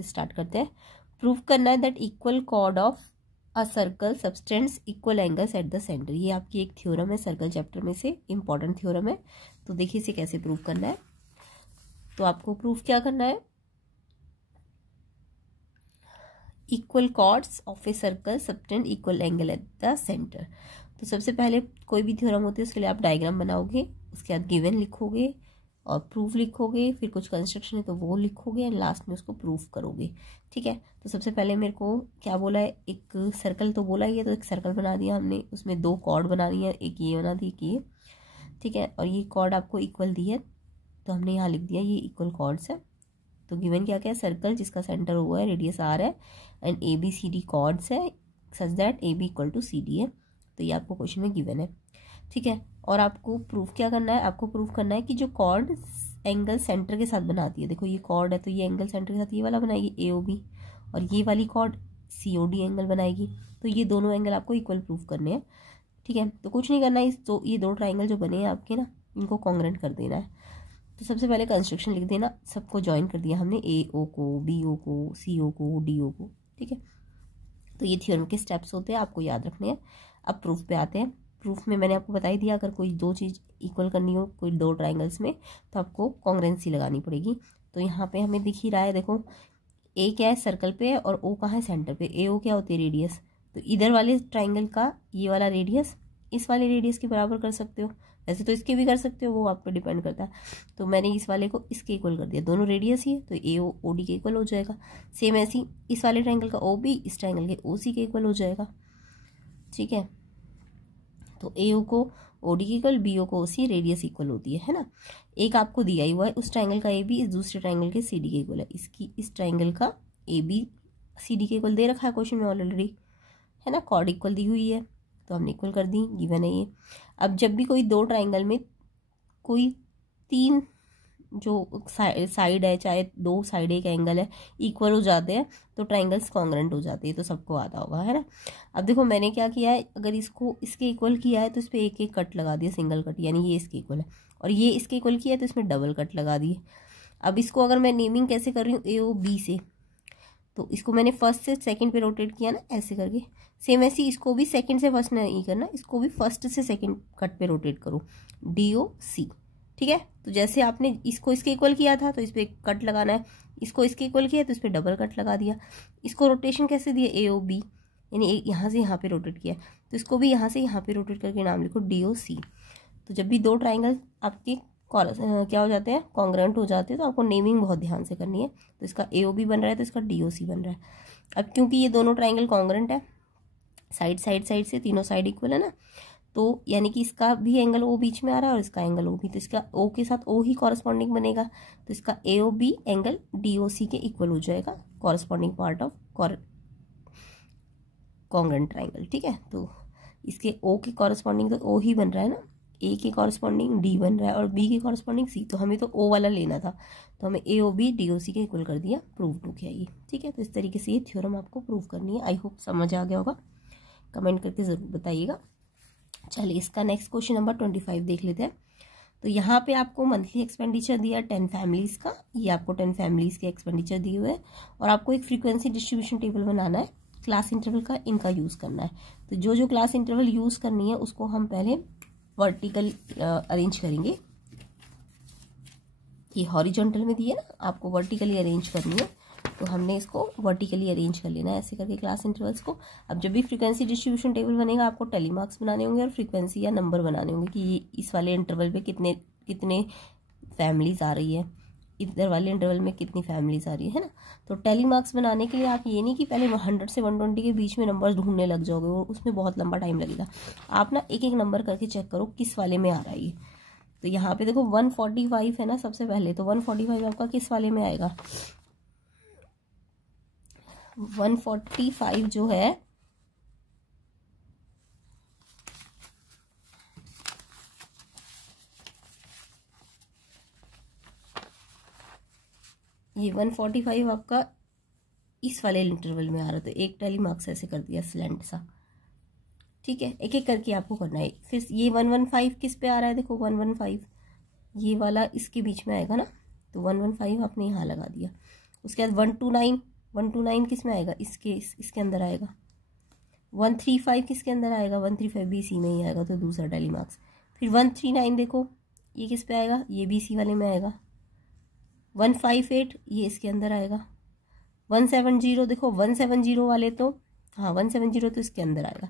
से स्टार्ट करते हैं। प्रूव करना है that equal cord of a circle subtends equal angles eight the centre. ये आपकी एक थ्योरम है सर्कल चैप्टर में से, इंपॉर्टेंट थ्योरम है। तो देखिए इसे कैसे प्रूव करना है। तो आपको प्रूफ क्या करना है, equal chords of a circle subtend equal angle at the centre. तो सबसे पहले कोई भी थ्योरम होती है उसके लिए आप डायग्राम बनाओगे, उसके बाद गिवन लिखोगे और प्रूफ लिखोगे, फिर कुछ कंस्ट्रक्शन है तो वो लिखोगे एंड लास्ट में उसको प्रूफ करोगे। ठीक है, तो सबसे पहले मेरे को क्या बोला है, एक सर्कल तो बोला ही है, तो एक सर्कल बना दिया हमने, उसमें दो कॉर्ड बना दिया, एक ये बना दी, एक ये। ठीक है, और ये कॉर्ड आपको इक्वल दी है तो हमने यहाँ लिख दिया ये इक्वल कॉर्ड्स है। तो गिवन क्या क्या है, सर्कल जिसका सेंटर हुआ है, रेडियस आर है and A B C D chords है such that A B equal to C D है। तो ये आपको क्वेश्चन में गिवन है। ठीक है, और आपको प्रूफ क्या करना है, आपको प्रूफ करना है कि जो कॉर्ड एंगल सेंटर के साथ बनाती है, देखो ये कॉर्ड है तो ये एंगल सेंटर के साथ ये वाला बनाएगी ए ओ बी, और ये वाली chord C O D angle बनाएगी। तो ये दोनों एंगल आपको इक्वल प्रूफ करने हैं। ठीक है, तो कुछ नहीं करना है, तो ये दो ट्राइंगल जो बने हैं आपके ना, इनको कॉन्ग्रेंट कर देना है। तो सबसे पहले कंस्ट्रक्शन लिख देना, सबको ज्वाइन कर दिया हमने, ए ओ को, बी ओ को, सी ओ को, डी ओ को। ठीक है, तो ये थ्योरम के स्टेप्स होते हैं, आपको याद रखने हैं। अब प्रूफ पे आते हैं। प्रूफ में मैंने आपको बता ही दिया, अगर कोई दो चीज़ इक्वल करनी हो कोई दो ट्राइंगल्स में तो आपको कॉन्ग्रेंसी लगानी पड़ेगी। तो यहाँ पे हमें दिख ही रहा है, देखो ए क्या है सर्कल पे और ओ कहाँ है सेंटर पे। ए ओ क्या होती है रेडियस, तो इधर वाले ट्राइंगल का ये वाला रेडियस इस वाले रेडियस के बराबर कर सकते हो, वैसे तो इसके भी कर सकते हो, वो आप पे डिपेंड करता है। तो मैंने इस वाले को इसके इक्वल कर दिया, दोनों रेडियस ही है तो ए ओ ओ डी के इक्वल हो जाएगा। सेम ऐसी इस वाले ट्राइंगल का ओ बी इस ट्राइंगल के ओ सी के इक्वल हो जाएगा। ठीक है, तो ए ओ को ओ डी के इक्वल, बी ओ को ओ सी, रेडियस इक्वल होती है ना। एक आपको दिया ही हुआ है, उस ट्राइंगल का ए बी इस दूसरे ट्राइंगल के सी डी के इक्वल है, इसकी इस ट्राइंगल का ए बी सी डी के इक्वल दे रखा है क्वेश्चन में ऑलरेडी, है ना। कॉर्ड इक्वल दी हुई है तो हमने इक्वल कर दी, गिवन है ये। अब जब भी कोई दो ट्राइंगल में कोई तीन जो साइड है, चाहे दो साइड एक एंगल है, इक्वल हो जाते हैं तो ट्राइंगल्स कॉन्ग्रेंट हो जाते हैं, तो सबको आता होगा, है ना। अब देखो मैंने क्या किया है, अगर इसको इसके इक्वल किया है तो इस पर एक एक कट लगा दिया, सिंगल कट, यानी ये इसके इक्वल है, और ये इसके इक्वल किया है तो इसमें डबल कट लगा दिए। अब इसको अगर मैं नेमिंग कैसे कर रही हूँ, ए ओ बी से, तो इसको मैंने फर्स्ट से सेकंड पे रोटेट किया ना ऐसे करके, सेम ऐसे इसको भी सेकंड से फर्स्ट नहीं करना, इसको भी फर्स्ट से सेकंड कट पे रोटेट करो, डी ओ सी। ठीक है, तो जैसे आपने इसको इसके इक्वल किया था तो इस पर कट लगाना है, इसको इसके इक्वल किया तो इस पर डबल कट लगा दिया। इसको रोटेशन कैसे दिया, ए ओ बी, यानी यहाँ से यहाँ पे रोटेट किया, तो इसको भी यहाँ से यहाँ पे रोटेट करके नाम लिखो डी ओ सी। तो जब भी दो ट्राइंगल आपके क्या हो जाते हैं, कॉन्ग्रेंट हो जाते हैं, तो आपको नेमिंग बहुत ध्यान से करनी है। तो इसका ए ओ बी बन रहा है तो इसका डी ओ सी बन रहा है। अब क्योंकि ये दोनों ट्राइंगल कॉन्ग्रेंट है, साइड से तीनों साइड इक्वल है ना, तो यानी कि इसका भी एंगल ओ बीच में आ रहा है और इसका एंगल ओ भी, तो इसका ओ के साथ ओ ही कॉरस्पॉन्डिंग बनेगा, तो इसका A O B angle D O C के इक्वल हो जाएगा, corresponding part of congruent triangle. ठीक है, तो इसके ओ के कॉरस्पॉन्डिंग तो ओ ही बन रहा है ना, ए के कॉरस्पॉन्डिंग डी बन रहा है और बी के कॉरस्पॉन्डिंग सी, तो हमें तो ओ वाला लेना था, तो हमें ए O B D O C के इक्वल कर दिया, प्रूव हो गया ये। ठीक है, तो इस तरीके से ये थ्योरम आपको प्रूव करनी है। आई होप समझ आ गया होगा, कमेंट करके ज़रूर बताइएगा। चलिए इसका नेक्स्ट क्वेश्चन नंबर 25 देख लेते हैं। तो यहाँ पे आपको मंथली एक्सपेंडिचर दिया 10 फैमिलीज़ का, ये आपको 10 फैमिलीज़ के एक्सपेंडिचर दिए हुए हैं, और आपको एक फ्रीक्वेंसी डिस्ट्रीब्यूशन टेबल बनाना है, क्लास इंटरवल का इनका यूज़ करना है। तो जो जो क्लास इंटरवल यूज़ करनी है उसको हम पहले वर्टिकल अरेंज करेंगे, ये हॉरिजॉन्टल में दिए ना, आपको वर्टिकली अरेंज करनी है, तो हमने इसको वर्टिकली अरेंज कर लेना है ऐसे करके क्लास इंटरवल्स को। अब जब भी फ्रीक्वेंसी डिस्ट्रीब्यूशन टेबल बनेगा आपको टेलीमार्क्स बनाने होंगे और फ्रीक्वेंसी या नंबर बनाने होंगे कि ये इस वाले इंटरवल पे कितने कितने फैमिलीज आ रही है, इधर वाले इंटरवल में कितनी फैमिलीज आ रही है ना। तो टेलीमार्क्स बनाने के लिए आप ये नहीं कि पहले 100 से 120 के बीच में नंबर ढूंढने लग जाओगे, और उसमें बहुत लंबा टाइम लगेगा। आप ना एक एक नंबर करके चेक करो किस वाले में आ रहा है ये। तो यहाँ पे देखो 145 है ना सबसे पहले, तो 145 आपका किस वाले में आएगा, 145 जो है ये 145 आपका इस वाले इंटरवल में आ रहा है, तो एक टेली मार्क्स ऐसे कर दिया स्लैंट सा। ठीक है, एक एक करके आपको करना है। फिर ये 115 किस पे आ रहा है, देखो 115 ये वाला इसके बीच में आएगा ना, तो 115 आपने यहाँ लगा दिया। उसके बाद 129 129 किस में आएगा, इसके अंदर आएगा। 135 किसके अंदर आएगा, 135 BC में ही आएगा, तो दूसरा टैली मार्क्स। फिर 139 देखो ये किस पे आएगा, ये BC वाले में आएगा। 158 ये इसके अंदर आएगा। 170 देखो 170 वाले तो, हाँ 170 तो इसके अंदर आएगा।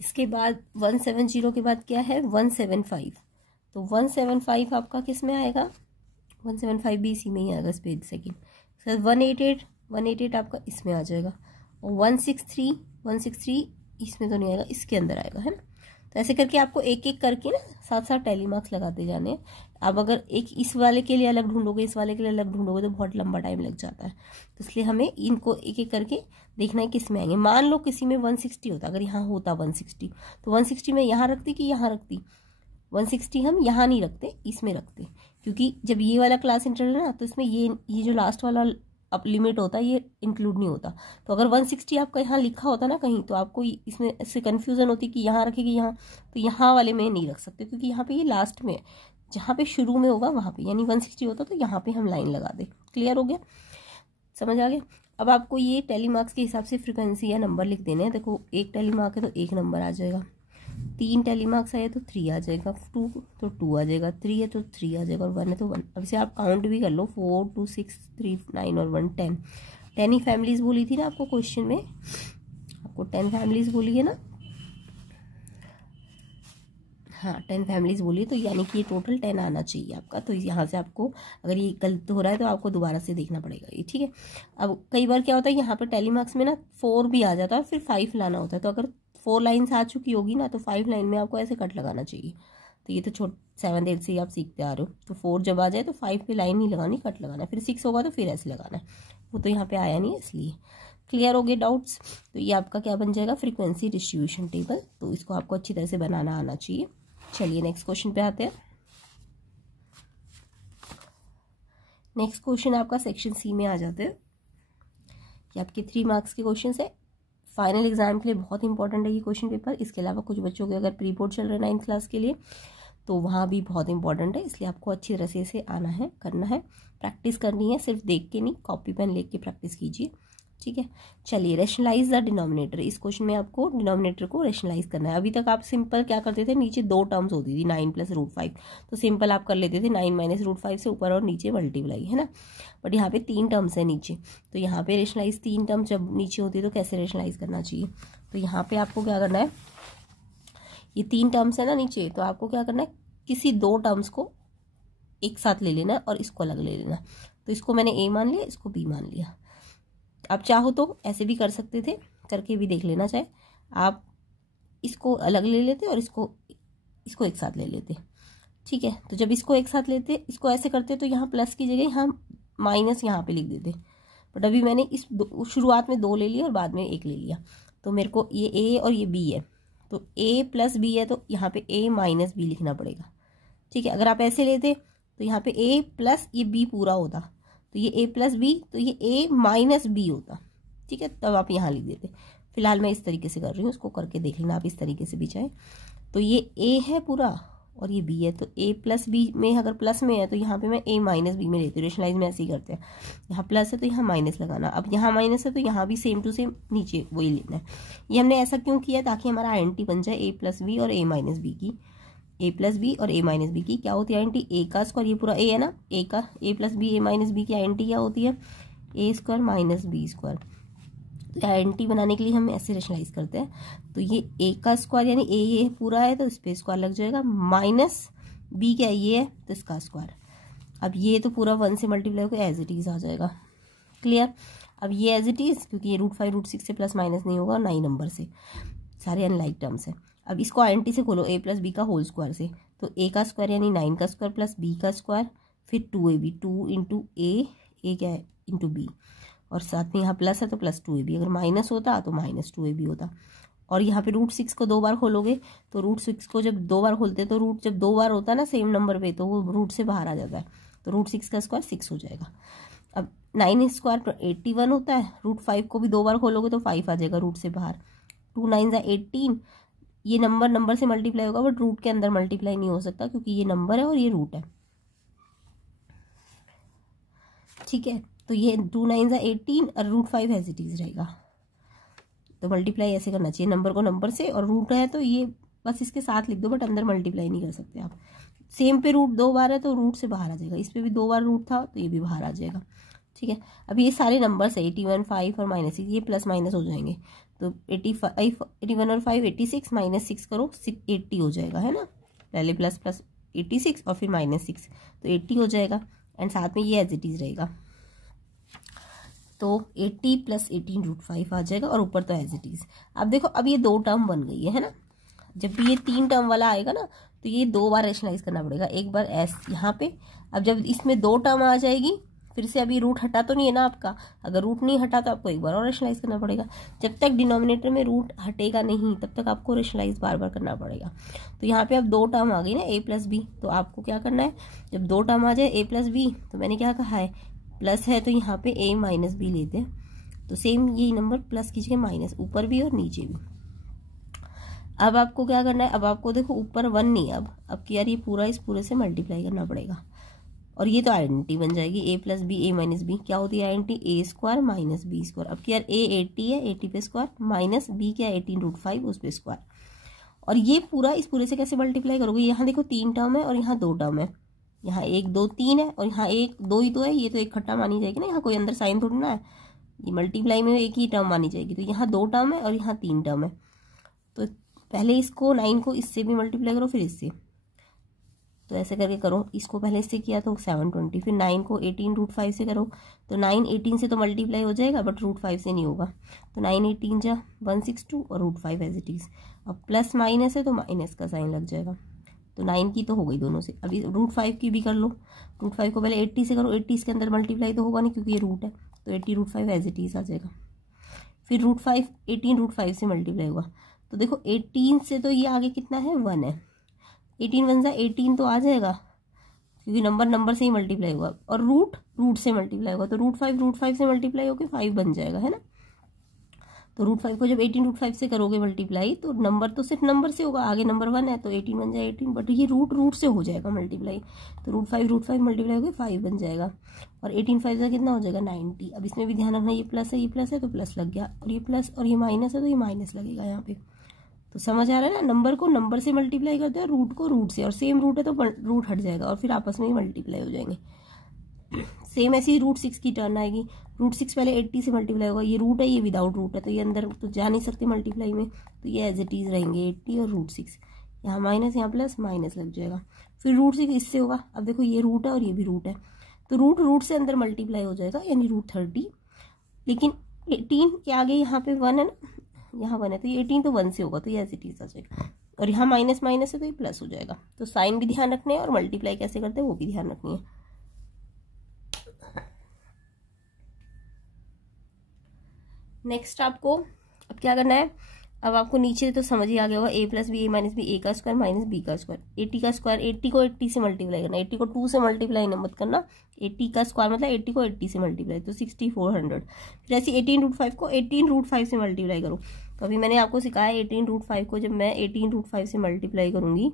इसके बाद 170 के बाद क्या है 175, तो 175 आपका किस में आएगा, 175 BC में ही आएगा स्पेस सेकेंड। 188 आपका इसमें आ जाएगा। और 163 इसमें तो नहीं आएगा, इसके अंदर आएगा, है ना। तो ऐसे करके आपको एक एक करके ना साथ साथ टैली मार्क्स लगाते जाने हैं। अब अगर एक इस वाले के लिए अलग ढूंढोगे, इस वाले के लिए अलग ढूंढोगे तो बहुत लंबा टाइम लग जाता है। तो इसलिए हमें इनको एक एक करके देखना है किस में आएंगे। मान लो किसी में 160 होता, अगर यहाँ होता 160 तो 160 में यहाँ रखती कि यहाँ रखती, 160 हम यहाँ नहीं रखते, इसमें रखते, क्योंकि जब ये वाला क्लास इंटरवल है ना तो इसमें ये जो लास्ट वाला अब लिमिट होता है ये इंक्लूड नहीं होता। तो अगर 160 आपका यहाँ लिखा होता ना कहीं तो आपको इसमें इससे कन्फ्यूजन होती कि यहाँ रखेगी यहाँ, तो यहाँ वाले में नहीं रख सकते क्योंकि यहाँ पे ये लास्ट में है, जहाँ पे शुरू में होगा वहाँ पे, यानी 160 होता तो यहाँ पे हम लाइन लगा दे। क्लियर हो गया, समझ आ गया। अब आपको ये टैली मार्क्स के हिसाब से फ्रिक्वेंसी या नंबर लिख देने हैं। देखो एक टैली मार्क है तो एक नंबर आ जाएगा, 3 टैली मार्क्स आए तो 3 आ जाएगा, 2 तो 2 आ जाएगा, 3 है तो 3 आ जाएगा, और 1 है तो 1। अब इसे आप काउंट भी कर लो, 4 2 6 3 9 और 1 10। 10 ही फैमिलीज बोली थी ना आपको क्वेश्चन में, आपको 10 फैमिलीज बोली है ना, हाँ 10 फैमिलीज बोली, तो यानी कि ये टोटल 10 आना चाहिए आपका। तो यहाँ से आपको अगर ये गलत हो रहा है तो आपको दोबारा से देखना पड़ेगा ये, ठीक है। अब कई बार क्या होता है यहाँ पर टैली मार्क्स में ना 4 भी आ जाता है, फिर 5 लाना होता है। तो अगर 4 लाइन्स आ चुकी होगी ना तो 5 लाइन में आपको ऐसे कट लगाना चाहिए। तो ये तो 7th 8th से ही आप सीखते आ रहे हो। तो 4 जब आ जाए तो 5 पे लाइन नहीं लगानी, कट लगाना, फिर 6 होगा तो फिर ऐसे लगाना है। वो तो यहाँ पे आया नहीं इसलिए। क्लियर हो गए डाउट्स। तो ये आपका क्या बन जाएगा, फ्रीक्वेंसी डिस्ट्रीब्यूशन टेबल। तो इसको आपको अच्छी तरह से बनाना आना चाहिए। चलिए नेक्स्ट क्वेश्चन पे आते हैं। नेक्स्ट क्वेश्चन आपका सेक्शन सी में आ जाते हैं। ये आपके 3 मार्क्स के क्वेश्चन है, फाइनल एग्जाम के लिए बहुत इंपॉर्टेंट है ये क्वेश्चन पेपर। इसके अलावा कुछ बच्चों के अगर प्री बोर्ड चल रहे हैं 9th क्लास के लिए तो वहाँ भी बहुत इंपॉर्टेंट है, इसलिए आपको अच्छी तरह से इसे आना है, करना है, प्रैक्टिस करनी है, सिर्फ देख के नहीं, कॉपी पेन लेके प्रैक्टिस कीजिए, ठीक है। चलिए रेशनलाइज द डिनोमिनेटर। इस क्वेश्चन में आपको डिनोमिनेटर को रेशनलाइज करना है। अभी तक आप सिंपल क्या करते थे, नीचे 2 टर्म्स होती थी 9 + √5, तो सिंपल आप कर लेते थे 9 - √5 से ऊपर और नीचे मल्टीप्लाई, है ना। बट यहाँ पे 3 टर्म्स है नीचे, तो यहाँ पे रेशनलाइज 3 टर्म्स जब नीचे होती है तो कैसे रेशनलाइज करना चाहिए। तो यहाँ पे आपको क्या करना है, ये 3 टर्म्स है ना नीचे, तो आपको क्या करना है, किसी 2 टर्म्स को एक साथ ले लेना और इसको अलग ले लेना। तो इसको मैंने ए मान लिया, इसको बी मान लिया। आप चाहो तो ऐसे भी कर सकते थे, करके भी देख लेना, चाहे आप इसको अलग ले लेते और इसको एक साथ ले लेते, ठीक है। तो जब इसको एक साथ लेते, इसको ऐसे करते तो यहाँ प्लस की जगह यहाँ माइनस यहाँ पे लिख देते। बट अभी मैंने इस शुरुआत में 2 ले लिया और बाद में 1 ले लिया, तो मेरे को ये ए और ये बी है, तो a + b है, तो यहाँ पे a - b लिखना पड़ेगा, ठीक है। अगर आप ऐसे लेते तो यहाँ पे a प्लस ये b पूरा होता, तो ये a + b, तो ये a - b होता, ठीक है। तब आप यहाँ लिख देते। फिलहाल मैं इस तरीके से कर रही हूँ, इसको करके देख लेना आप इस तरीके से भी चाहे। तो ये a है पूरा और ये b है, तो a + b में अगर प्लस में है तो यहाँ पे मैं a - b में लेती हूँ। रेशनलाइज में ऐसे ही करते हैं, यहाँ प्लस है तो यहाँ माइनस लगाना। अब यहाँ माइनस है तो यहाँ भी सेम टू सेम नीचे वही लेना है। ये हमने ऐसा क्यों किया, ताकि हमारा आइडेंटिटी बन जाए a + b और a - b की। a + b और a - b की क्या होती है आइडेंटिटी, a का स्क्वायर, ये पूरा a है ना, a + b a - b की आइडेंटिटी क्या होती है, a² - b²। आइडेंटिटी बनाने के लिए हम ऐसे रेशनलाइज करते हैं। तो ये a का स्क्वायर यानी a ये पूरा है तो इस पे स्क्वायर लग जाएगा, माइनस b क्या ये है तो इसका स्क्वायर। अब ये तो पूरा 1 से मल्टीप्लाई होकर एज इट इज आ जाएगा। क्लियर। अब ये एज इट इज, क्योंकि ये √5 √6 से प्लस माइनस नहीं होगा, 9 नंबर से, सारे अनलाइक टर्म्स है। अब इसको आइडेंटिटी से खोलो, a + b का होल स्क्वायर से, तो a का स्क्वायर यानी 9 का स्क्वायर प्लस b का स्क्वायर, फिर 2ab, 2 × a क्या है × b, और साथ में यहाँ प्लस है तो प्लस 2ab, अगर माइनस होता तो -2ab होता। और यहाँ पे √6 को 2 बार खोलोगे, तो √6 को जब 2 बार खोलते तो रूट जब 2 बार होता है ना सेम नंबर पे, तो वो रूट से बाहर आ जाता है, तो √6 का स्क्वायर 6 हो जाएगा। अब 9² 81 होता है, √5 को भी 2 बार खोलोगे तो 5 आ जाएगा रूट से बाहर, 2 9 = 18, ये नंबर नंबर से मल्टीप्लाई होगा बट रूट के अंदर मल्टीप्लाई नहीं हो सकता क्योंकि ये नंबर है और ये रूट है। ठीक है, तो ये 2 9 18 और रूट 5 एज इट इज रहेगा। तो मल्टीप्लाई ऐसे करना चाहिए नंबर को नंबर से, और रूट है तो ये बस इसके साथ लिख दो बट अंदर मल्टीप्लाई नहीं कर सकते आप। सेम पे रूट 2 बार है तो रूट से बाहर आ जाएगा, इस पे भी 2 बार रूट था तो ये भी बाहर आ जाएगा। ठीक है, अब ये सारे नंबर्स है 81 5 और -6, ये प्लस माइनस हो जाएंगे। तो 85 81 और 5 86, -6 करो 80 हो जाएगा, है ना। पहले प्लस प्लस 86 और फिर -6 तो 80 हो जाएगा, एंड साथ में ये एज इट इज रहेगा। तो 80 + 18 √5 आ जाएगा, और ऊपर तो एज इट इज। अब देखो अब ये 2 टर्म बन गई है ना। जब भी ये 3 टर्म वाला आएगा ना तो ये 2 बार रेशनलाइज करना पड़ेगा, एक बार एस यहाँ पे। अब जब इसमें 2 टर्म आ जाएगी फिर से, अभी रूट हटा तो नहीं है ना आपका, अगर रूट नहीं हटा तो आपको एक बार और रेशनलाइज करना पड़ेगा। जब तक डिनोमिनेटर में रूट हटेगा नहीं तब तक आपको रेशनलाइज बार बार करना पड़ेगा। तो यहाँ पे अब 2 टर्म आ गई ना a + b, तो आपको क्या करना है, जब 2 टर्म आ जाए a + b, तो मैंने क्या कहा है प्लस है तो यहाँ पे a - b लेते हैं। तो सेम यही नंबर प्लस कीजिए, माइनस ऊपर भी और नीचे भी। अब आपको क्या करना है, अब आपको देखो ऊपर 1 नहीं है, अब यार ये पूरा इस पूरे से मल्टीप्लाई करना पड़ेगा, और ये तो आइडेंटिटी बन जाएगी a + b a - b। क्या होती है आइडेंटिटी, a² - b²। अब यार a 80 है, 80 पे स्क्वायर, माइनस b क्या 18 √5 उस पे स्क्वायर। और ये पूरा इस पूरे से कैसे मल्टीप्लाई करोगे, यहाँ देखो 3 टर्म है और यहाँ 2 टर्म है, यहाँ 1 2 3 है और यहाँ 1 2 ही तो है, ये तो एक खट्टा मानी जाएगी ना, यहाँ कोई अंदर साइन थोड़ी ना है, ये मल्टीप्लाई में एक ही टर्म मानी जाएगी। तो यहाँ 2 टर्म है और यहाँ 3 टर्म है। तो पहले इसको 9 को इससे भी मल्टीप्लाई करो, फिर इससे, तो ऐसे करके करो। इसको पहले इससे किया तो 720, फिर 9 को 18 √5 से करो, तो 9 18 से तो मल्टीप्लाई हो जाएगा बट √5 से नहीं होगा। तो 9 18 जा 162 और √5 एज इट इज। अब प्लस माइनस है तो माइनस का साइन लग जाएगा। तो 9 की तो हो गई दोनों से, अभी √5 की भी कर लो। √5 को पहले 80 से करो, 80 इसके अंदर मल्टीप्लाई तो होगा नहीं क्योंकि ये रूट है, तो 80 √5 एज इट इज आ जाएगा। फिर √5 18 √5 से मल्टीप्लाई होगा, तो देखो 18 से तो ये आगे कितना है 1 है, 18 1 18 तो आ जाएगा क्योंकि नंबर नंबर से ही मल्टीप्लाई होगा, और रूट से मल्टीप्लाई होगा, तो √5 से मल्टीप्लाई होकर 5 बन जाएगा, है ना। तो √5 को जब 18 √5 से करोगे मल्टीप्लाई तो नंबर तो सिर्फ नंबर से होगा, आगे नंबर 1 है तो 18 1 18, बट ये रूट से हो जाएगा मल्टीप्लाई। तो √5 मल्टीप्लाई होकर 5 बन जाएगा, और 18 5 का कितना हो जाएगा 90। अब इसमें भी ध्यान रखना, ये प्लस है ये प्लस है तो प्लस लग गया, और ये प्लस और ये माइनस है तो ये माइनस लगेगा यहाँ पे। तो समझ आ रहा है ना, नंबर को नंबर से मल्टीप्लाई करते हैं, रूट को रूट से, और सेम रूट है तो रूट हट जाएगा और फिर आपस में ही मल्टीप्लाई हो जाएंगे। सेम ऐसी √6 की टर्न आएगी, √6 पहले 80 से मल्टीप्लाई होगा, ये रूट है ये विदाउट रूट है तो ये अंदर तो जा नहीं सकते मल्टीप्लाई में, तो ये एज इट इज रहेंगे 80 और √6, यहाँ माइनस यहाँ प्लस माइनस लग जाएगा। फिर √6 इससे होगा, अब देखो ये रूट है और ये भी रूट है, तो रूट से अंदर मल्टीप्लाई हो जाएगा यानी √30। लेकिन 18 के आगे यहाँ पे 1 है ना, यहाँ 1 है तो ये 18 तो 1 से होगा, तो ये एज इट इज आ जाएगा, और यहाँ माइनस माइनस है तो ये प्लस हो जाएगा। तो साइन भी ध्यान रखने हैं और मल्टीप्लाई कैसे करते हैं वो भी ध्यान रखनी है। नेक्स्ट आपको अब क्या करना है, अब आपको नीचे तो समझ ही आ गया होगा, a + b a - b a² - b²। 80 का स्क्वायर, 80 को 80 से मल्टीप्लाई करना, 80 को 2 से मल्टीप्लाई मत करना, 80 का स्क्वायर मतलब 80 को 80 से मल्टीप्लाई, तो 6400। फिर ऐसे 18 √5 को 18 √5 से मल्टीप्लाई करो। तो अभी मैंने आपको सिखाया 18 √5 को जब मैं 18 √5 से मल्टीप्लाई करूंगी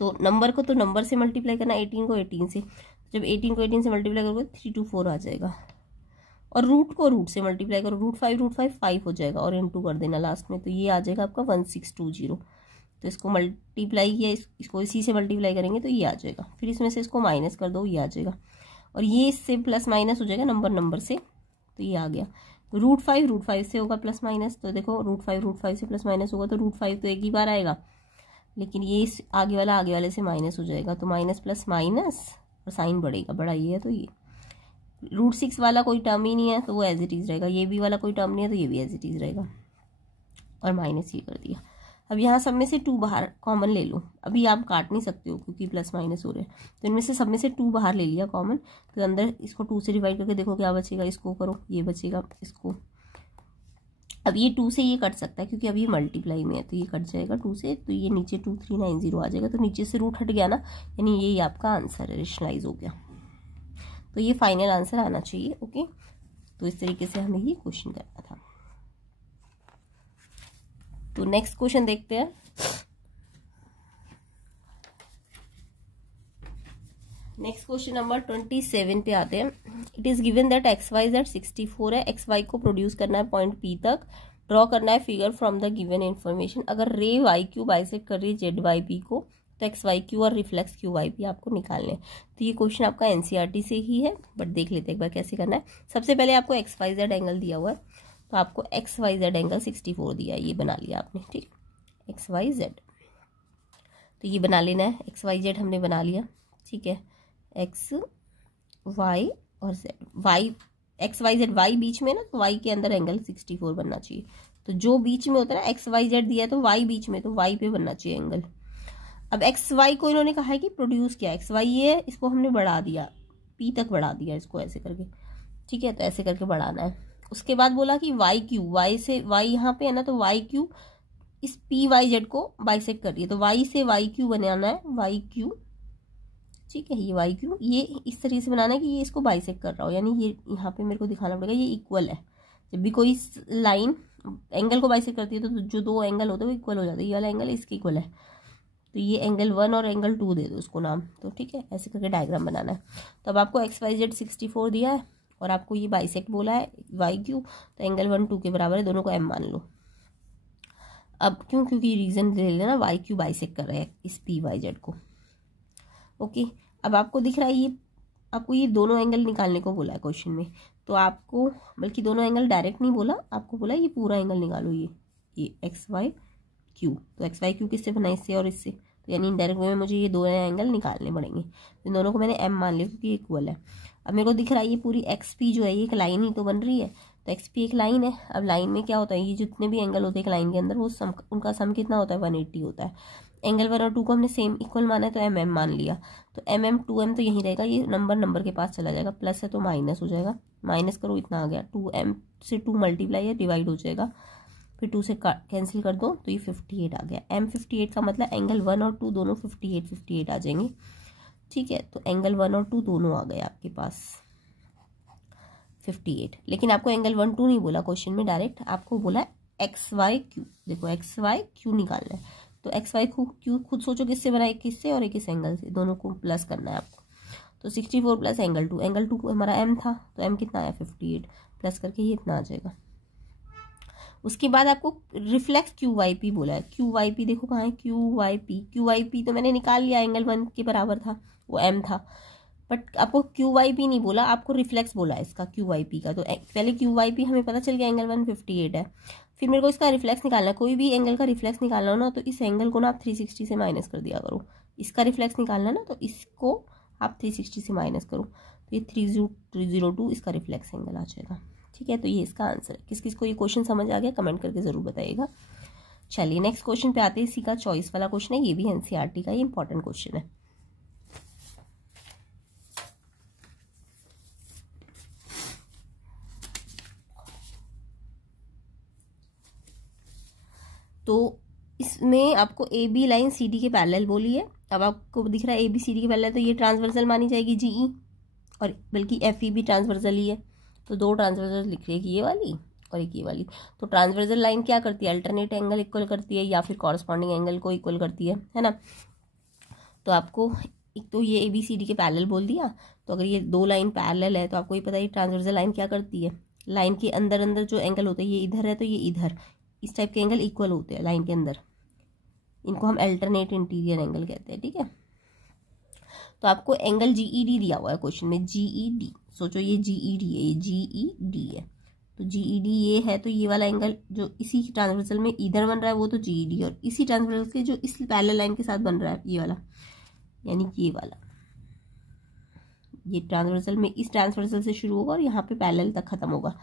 तो नंबर को तो नंबर से मल्टीप्लाई करना, 18 को 18 से, जब 18 को 18 से मल्टीप्लाई करोगे 324 आ जाएगा, और रूट को रूट से मल्टीप्लाई करो, √5 5 हो जाएगा और इनटू कर देना लास्ट में, तो ये आ जाएगा आपका 1620। तो इसको मल्टीप्लाई किया, इसको इसी से मल्टीप्लाई करेंगे तो ये आ जाएगा, फिर इसमें से इसको माइनस कर दो ये आ जाएगा, और ये इससे प्लस माइनस हो जाएगा नंबर से, तो ये आ गया। तो √5 से होगा प्लस माइनस, तो देखो √5 से प्लस माइनस होगा तो √5 तो एक ही बार आएगा, लेकिन ये इस आगे वाले से माइनस हो जाएगा, तो माइनस प्लस माइनस और साइन बढ़ेगा, बड़ा ये है तो ये। √6 वाला कोई टर्म ही नहीं है तो वो एज इट इज रहेगा, ये भी वाला कोई टर्म नहीं है तो ये भी एज इट इज रहेगा, और माइनस ये कर दिया। अब यहाँ सब में से 2 बाहर कॉमन ले लो, अभी आप काट नहीं सकते हो क्योंकि प्लस माइनस हो रहे हैं, तो इनमें से सब में से 2 बाहर ले लिया कॉमन, तो अंदर इसको 2 से डिवाइड करके देखो क्या बचेगा, इसको करो ये बचेगा इसको। अब ये 2 से ये कट सकता है क्योंकि अभी मल्टीप्लाई में है तो ये कट जाएगा 2 से, तो ये नीचे 2390 आ जाएगा, तो नीचे से रूट हट गया ना, यानी यही आपका आंसर है, रेशनलाइज हो गया। तो ये फाइनल आंसर आना चाहिए। ओके, तो इस तरीके से हमें ये क्वेश्चन करना था। तो नेक्स्ट क्वेश्चन देखते हैं। नेक्स्ट क्वेश्चन नंबर 27 पे आते हैं। It is given that x Y z 64 है, एक्स वाई को प्रोड्यूस करना है पॉइंट पी तक, ड्रॉ करना है figure from the given information. अगर रे वाई क्यू बाइसेक्ट कर रही है जेड वाई पी को, तो एक्स वाई क्यू और रिफ्लेक्स क्यू वाई पी आपको निकालने हैं। तो ये क्वेश्चन आपका एनसीईआरटी से ही है, बट देख लेते हैं एक बार कैसे करना है। सबसे पहले आपको एक्स वाई जेड एंगल दिया हुआ है, तो आपको एक्स वाई जेड एंगल 64 दिया है, ये बना लिया आपने, ठीक, एक्स वाई जेड। तो ये बना लेना है, एक्स वाई जेड हमने बना लिया, ठीक है, एक्स वाई और Z, Y X Y Z, Y बीच में ना, तो वाई के अंदर एंगल 64 बनना चाहिए। तो जो बीच में होता है ना, एक्स वाई जेड दिया है तो वाई बीच में, तो वाई पे बनना चाहिए एंगल। अब एक्स वाई को इन्होंने कहा है कि प्रोड्यूस किया, एक्स वाई ये है, इसको हमने बढ़ा दिया, पी तक बढ़ा दिया इसको ऐसे करके, ठीक है, तो ऐसे करके बढ़ाना है। उसके बाद बोला कि वाई क्यू, वाई से वाई यहाँ पे है ना, तो वाई क्यू इस पी वाई जेड को बाइसेक्ट कर रही है, तो वाई से वाई क्यू बनाना है, वाई क्यू, ठीक है, ये वाई क्यू, ये इस तरीके से बनाना है कि ये इसको बाइसेक्ट कर रहा हो, यानी ये यहाँ पे मेरे को दिखाना पड़ेगा ये इक्वल है। जब भी कोई लाइन एंगल को बाइसेक्ट करती है तो जो दो एंगल होते हैं वो इक्वल हो जाते हैं, ये वाला एंगल इसके इक्वल है, तो ये एंगल 1 और एंगल 2 दे दो उसको नाम, तो ठीक है, ऐसे करके डायग्राम बनाना है। तो अब आपको एक्स वाई जेड 64 दिया है और आपको ये बाइसेक्ट बोला है वाई क्यू, तो एंगल 1 2 के बराबर है, दोनों को एम मान लो। अब क्यों, क्योंकि रीजन ले लेना, वाई क्यू बाइसेक्ट कर रहे हैं इस पी वाई जेड को, ओके। अब आपको दिख रहा है ये, आपको ये दोनों एंगल निकालने को बोला है क्वेश्चन में, तो आपको, बल्कि दोनों एंगल डायरेक्ट नहीं बोला, आपको बोला ये पूरा एंगल निकालो, ये एक्स वाई क्यू। तो एक्स वाई क्यू किससे बना, इससे और इससे, तो यानी इनडायरेक्ट वे में मुझे ये दोनों एंगल निकालने पड़ेंगे। इन दोनों को मैंने एम मान लिया क्योंकि इक्वल है। अब मेरे को दिख रहा है ये पूरी एक्स पी जो है ये एक लाइन ही तो बन रही है, तो एक्स पी एक लाइन है। अब लाइन में क्या होता है, ये जितने भी एंगल होते हैं एक लाइन के अंदर, वो सम, उनका सम कितना होता है, 180 होता है। एंगल 1 और 2 को हमने सेम इक्वल माना है, तो एम एम मान लिया, तो एम एम 2m तो यहीं रहेगा, ये नंबर के पास चला जाएगा, प्लस है तो माइनस हो जाएगा, माइनस करो इतना आ गया, 2m से 2 मल्टीप्लाई है, डिवाइड हो जाएगा, फिर 2 से कैंसिल कर दो तो ये 58 आ गया। m 58 का मतलब एंगल 1 और 2 दोनों 58 आ जाएंगे, ठीक है। तो एंगल 1 और 2 दोनों आ गए आपके पास 58, लेकिन आपको एंगल 1 2 नहीं बोला क्वेश्चन में, डायरेक्ट आपको बोला एक्स वाई क्यू। देखो एक्स वाई क्यू निकालना है, तो एक्स वाई क्यू खुद सोचो किससे बना, एक किससे और एक इस एंगल से, दोनों को प्लस करना है आपको। तो 64 प्लस एंगल 2 हमारा m था, तो m कितना आया 58, प्लस करके ये इतना आ जाएगा। उसके बाद आपको रिफ्लेक्स क्यू वाई पी बोला है, क्यू वाई पी देखो कहाँ है, क्यू वाई पी तो मैंने निकाल लिया, एंगल 1 के बराबर था, वो m था, बट आपको क्यू वाई पी नहीं बोला, आपको रिफ्लेक्स बोला है इसका क्यू वाई पी का। तो पहले क्यू वाई पी हमें पता चल गया एंगल 158 है, फिर मेरे को इसका रिफ्लेक्स निकालना है। कोई भी एंगल का रिफ्लेक्स निकालना हो ना, तो इस एंगल को ना आप 360 से माइनस कर दिया करो। इसका रिफ्लेक्स निकालना ना, तो इसको आप 360 से माइनस करो, तो ये 302 इसका रिफ्लेक्स एंगल आ जाएगा, ठीक है। तो ये इसका आंसर है। किस किस को ये क्वेश्चन समझ आ गया कमेंट करके जरूर बताइएगा। चलिए नेक्स्ट क्वेश्चन पे आते हैं, इसी का चॉइस वाला क्वेश्चन है, ये भी एनसीईआरटी का, ये इंपॉर्टेंट क्वेश्चन है। तो इसमें आपको A B line C D के पैरेलल बोली है। अब आपको दिख रहा है ए बी सी डी के पैरेलल, तो ये ट्रांसवर्सल मानी जाएगी जीई, और बल्कि एफ ई भी ट्रांसवर्सल ही है, तो दो ट्रांसवर्सल लिख रही है, ये वाली और एक ये वाली। तो ट्रांसवर्सल लाइन क्या करती है, अल्टरनेट एंगल इक्वल करती है या फिर कॉरस्पॉन्डिंग एंगल को इक्वल करती है ना। तो आपको एक तो ये ए बी सी डी के पैरेलल बोल दिया, तो अगर ये दो लाइन पैरेलल है तो आपको ये पता है ट्रांसवर्सल लाइन क्या करती है, लाइन के अंदर अंदर जो एंगल होते हैं, ये इधर है तो ये इधर, इस टाइप के एंगल इक्वल होते हैं लाइन के अंदर, इनको हम अल्टरनेट इंटीरियर एंगल कहते हैं, ठीक है। तो आपको एंगल जीईडी दिया हुआ है क्वेश्चन में, जीईडी, सोचो ये जीईडी है, ये जीईडी है, तो जीईडी ये है, तो ये वाला एंगल जो इसी ट्रांसवर्सल में इधर बन रहा है वो तो जीईडी, और इसी ट्रांसवर्सल के जो इस पैरेलल लाइन के साथ बन रहा है ये वाला, यानी ये वाला, ये ट्रांसवर्सल में इस ट्रांसवर्सल से शुरू होगा और यहाँ पे पैरेलल तक खत्म होगा,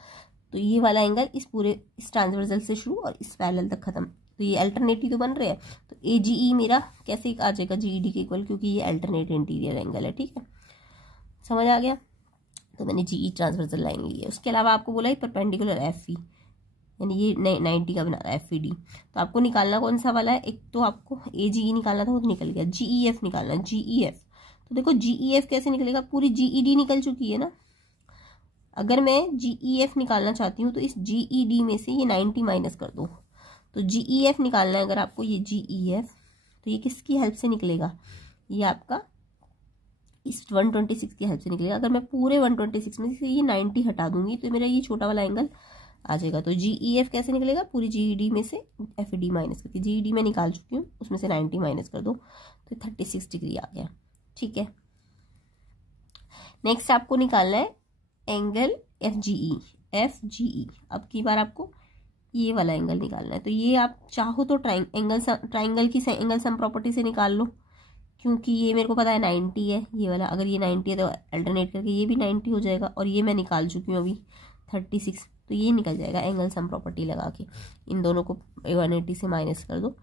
तो ये वाला एंगल इस पूरे इस ट्रांसवर्सल से शुरू और इस पैरेलल तक खत्म, तो ये अल्टरनेटिव तो बन रहे हैं। तो ए जी ई मेरा कैसे आ जाएगा जीईडी के इक्वल, क्योंकि ये अल्टरनेट इंटीरियर एंगल है, ठीक है, समझ आ गया। तो मैंने जीई ट्रांसवर्सल लाइन ली है। उसके अलावा आपको बोला है परपेंडिकुलर एफ ई, यानी ये 90 का बना रहा है एफ ई डी, तो आपको निकालना कौन सा वाला है, एक तो आपको ए जी ई निकालना था वो तो निकल गया, जीई एफ निकालना, जीई एफ। तो देखो जीई एफ कैसे निकलेगा, पूरी जीईडी निकल चुकी है ना, अगर मैं जीई एफ निकालना चाहती हूँ तो इस जीईडी में से ये 90 माइनस कर दो, तो GEF निकालना है अगर आपको, ये GEF, तो ये किसकी हेल्प से निकलेगा, ये आपका इस 126 की हेल्प से निकलेगा। अगर मैं पूरे 126 में से ये 90 हटा दूंगी तो मेरा ये छोटा वाला एंगल आ जाएगा। तो GEF कैसे निकलेगा, पूरी GED में से FED माइनस करके, GED में निकाल चुकी हूँ, उसमें से 90 माइनस कर दो तो 36 डिग्री आ गया। ठीक है, नेक्स्ट आपको निकालना है एंगल FGE। अब की बार आपको ये वाला एंगल निकालना है। तो ये आप चाहो तो ट्राइंगल की एंगल सम प्रॉपर्टी से निकाल लो, क्योंकि ये मेरे को पता है 90 है ये वाला, अगर ये 90 है तो अल्टरनेट करके ये भी 90 हो जाएगा, और ये मैं निकाल चुकी हूँ अभी 36, तो ये निकल जाएगा एंगल सम प्रॉपर्टी लगा के। इन दोनों को 180 से माइनस कर दो,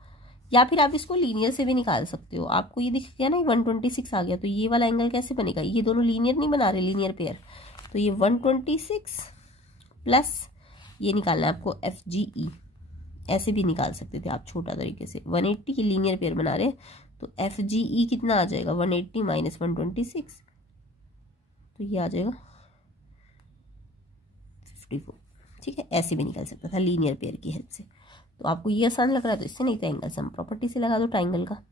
या फिर आप इसको लीनियर से भी निकाल सकते हो। आपको ये दिख गया ना 126 आ गया, तो ये वाला एंगल कैसे बनेगा, ये दोनों लीनियर नहीं बना रहे, लीनियर पेयर, तो ये 126 प्लस ये निकालना है आपको FGE। ऐसे भी निकाल सकते थे आप छोटा तरीके से, 180 की लीनियर पेयर बना रहे हैं, तो FGE कितना आ जाएगा, 180 माइनस 126, तो ये आ जाएगा 54। ठीक है, ऐसे भी निकल सकता था लीनियर पेयर की हेल्प से। तो आपको ये आसान लग रहा है तो इससे, नहीं तो एंगल सम प्रॉपर्टी से लगा दो ट्राइंगल का।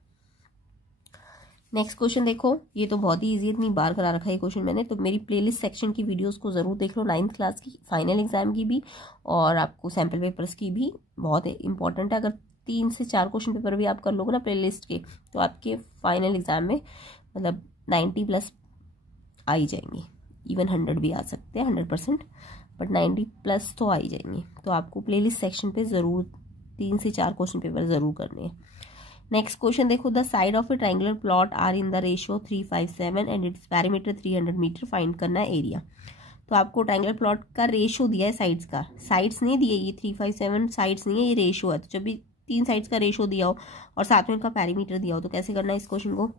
नेक्स्ट क्वेश्चन देखो, ये तो बहुत ही इजी, इतनी बार करा रखा है क्वेश्चन मैंने, तो मेरी प्लेलिस्ट सेक्शन की वीडियोस को जरूर देख लो, 9th क्लास की, फाइनल एग्जाम की भी, और आपको सैम्पल पेपर्स की भी बहुत इंपॉर्टेंट है। अगर 3 से 4 क्वेश्चन पेपर भी आप कर लोगे ना प्लेलिस्ट के, तो आपके फाइनल एग्जाम में मतलब 90+ आ ही जाएंगे, इवन 100 भी आ सकते हैं, 100%, बट 90+ तो आ ही जाएंगे। तो आपको प्लेलिस्ट सेक्शन पे ज़रूर 3 से 4 क्वेश्चन पेपर ज़रूर करने हैं। नेक्स्ट क्वेश्चन देखो, the side of a triangular plot are in the ratio 357 and its perimeter 300 metre, find करना है एरिया। तो आपको ट्राइंगुलर प्लॉट का रेशियो दिया है साइड्स का, साइड्स नहीं दिए, ये 357 साइड्स नहीं है, ये रेशियो है। तो जब भी 3 साइड्स का रेशियो दिया हो और साथ में उनका पैरीमीटर दिया हो, तो कैसे करना है इस क्वेश्चन को,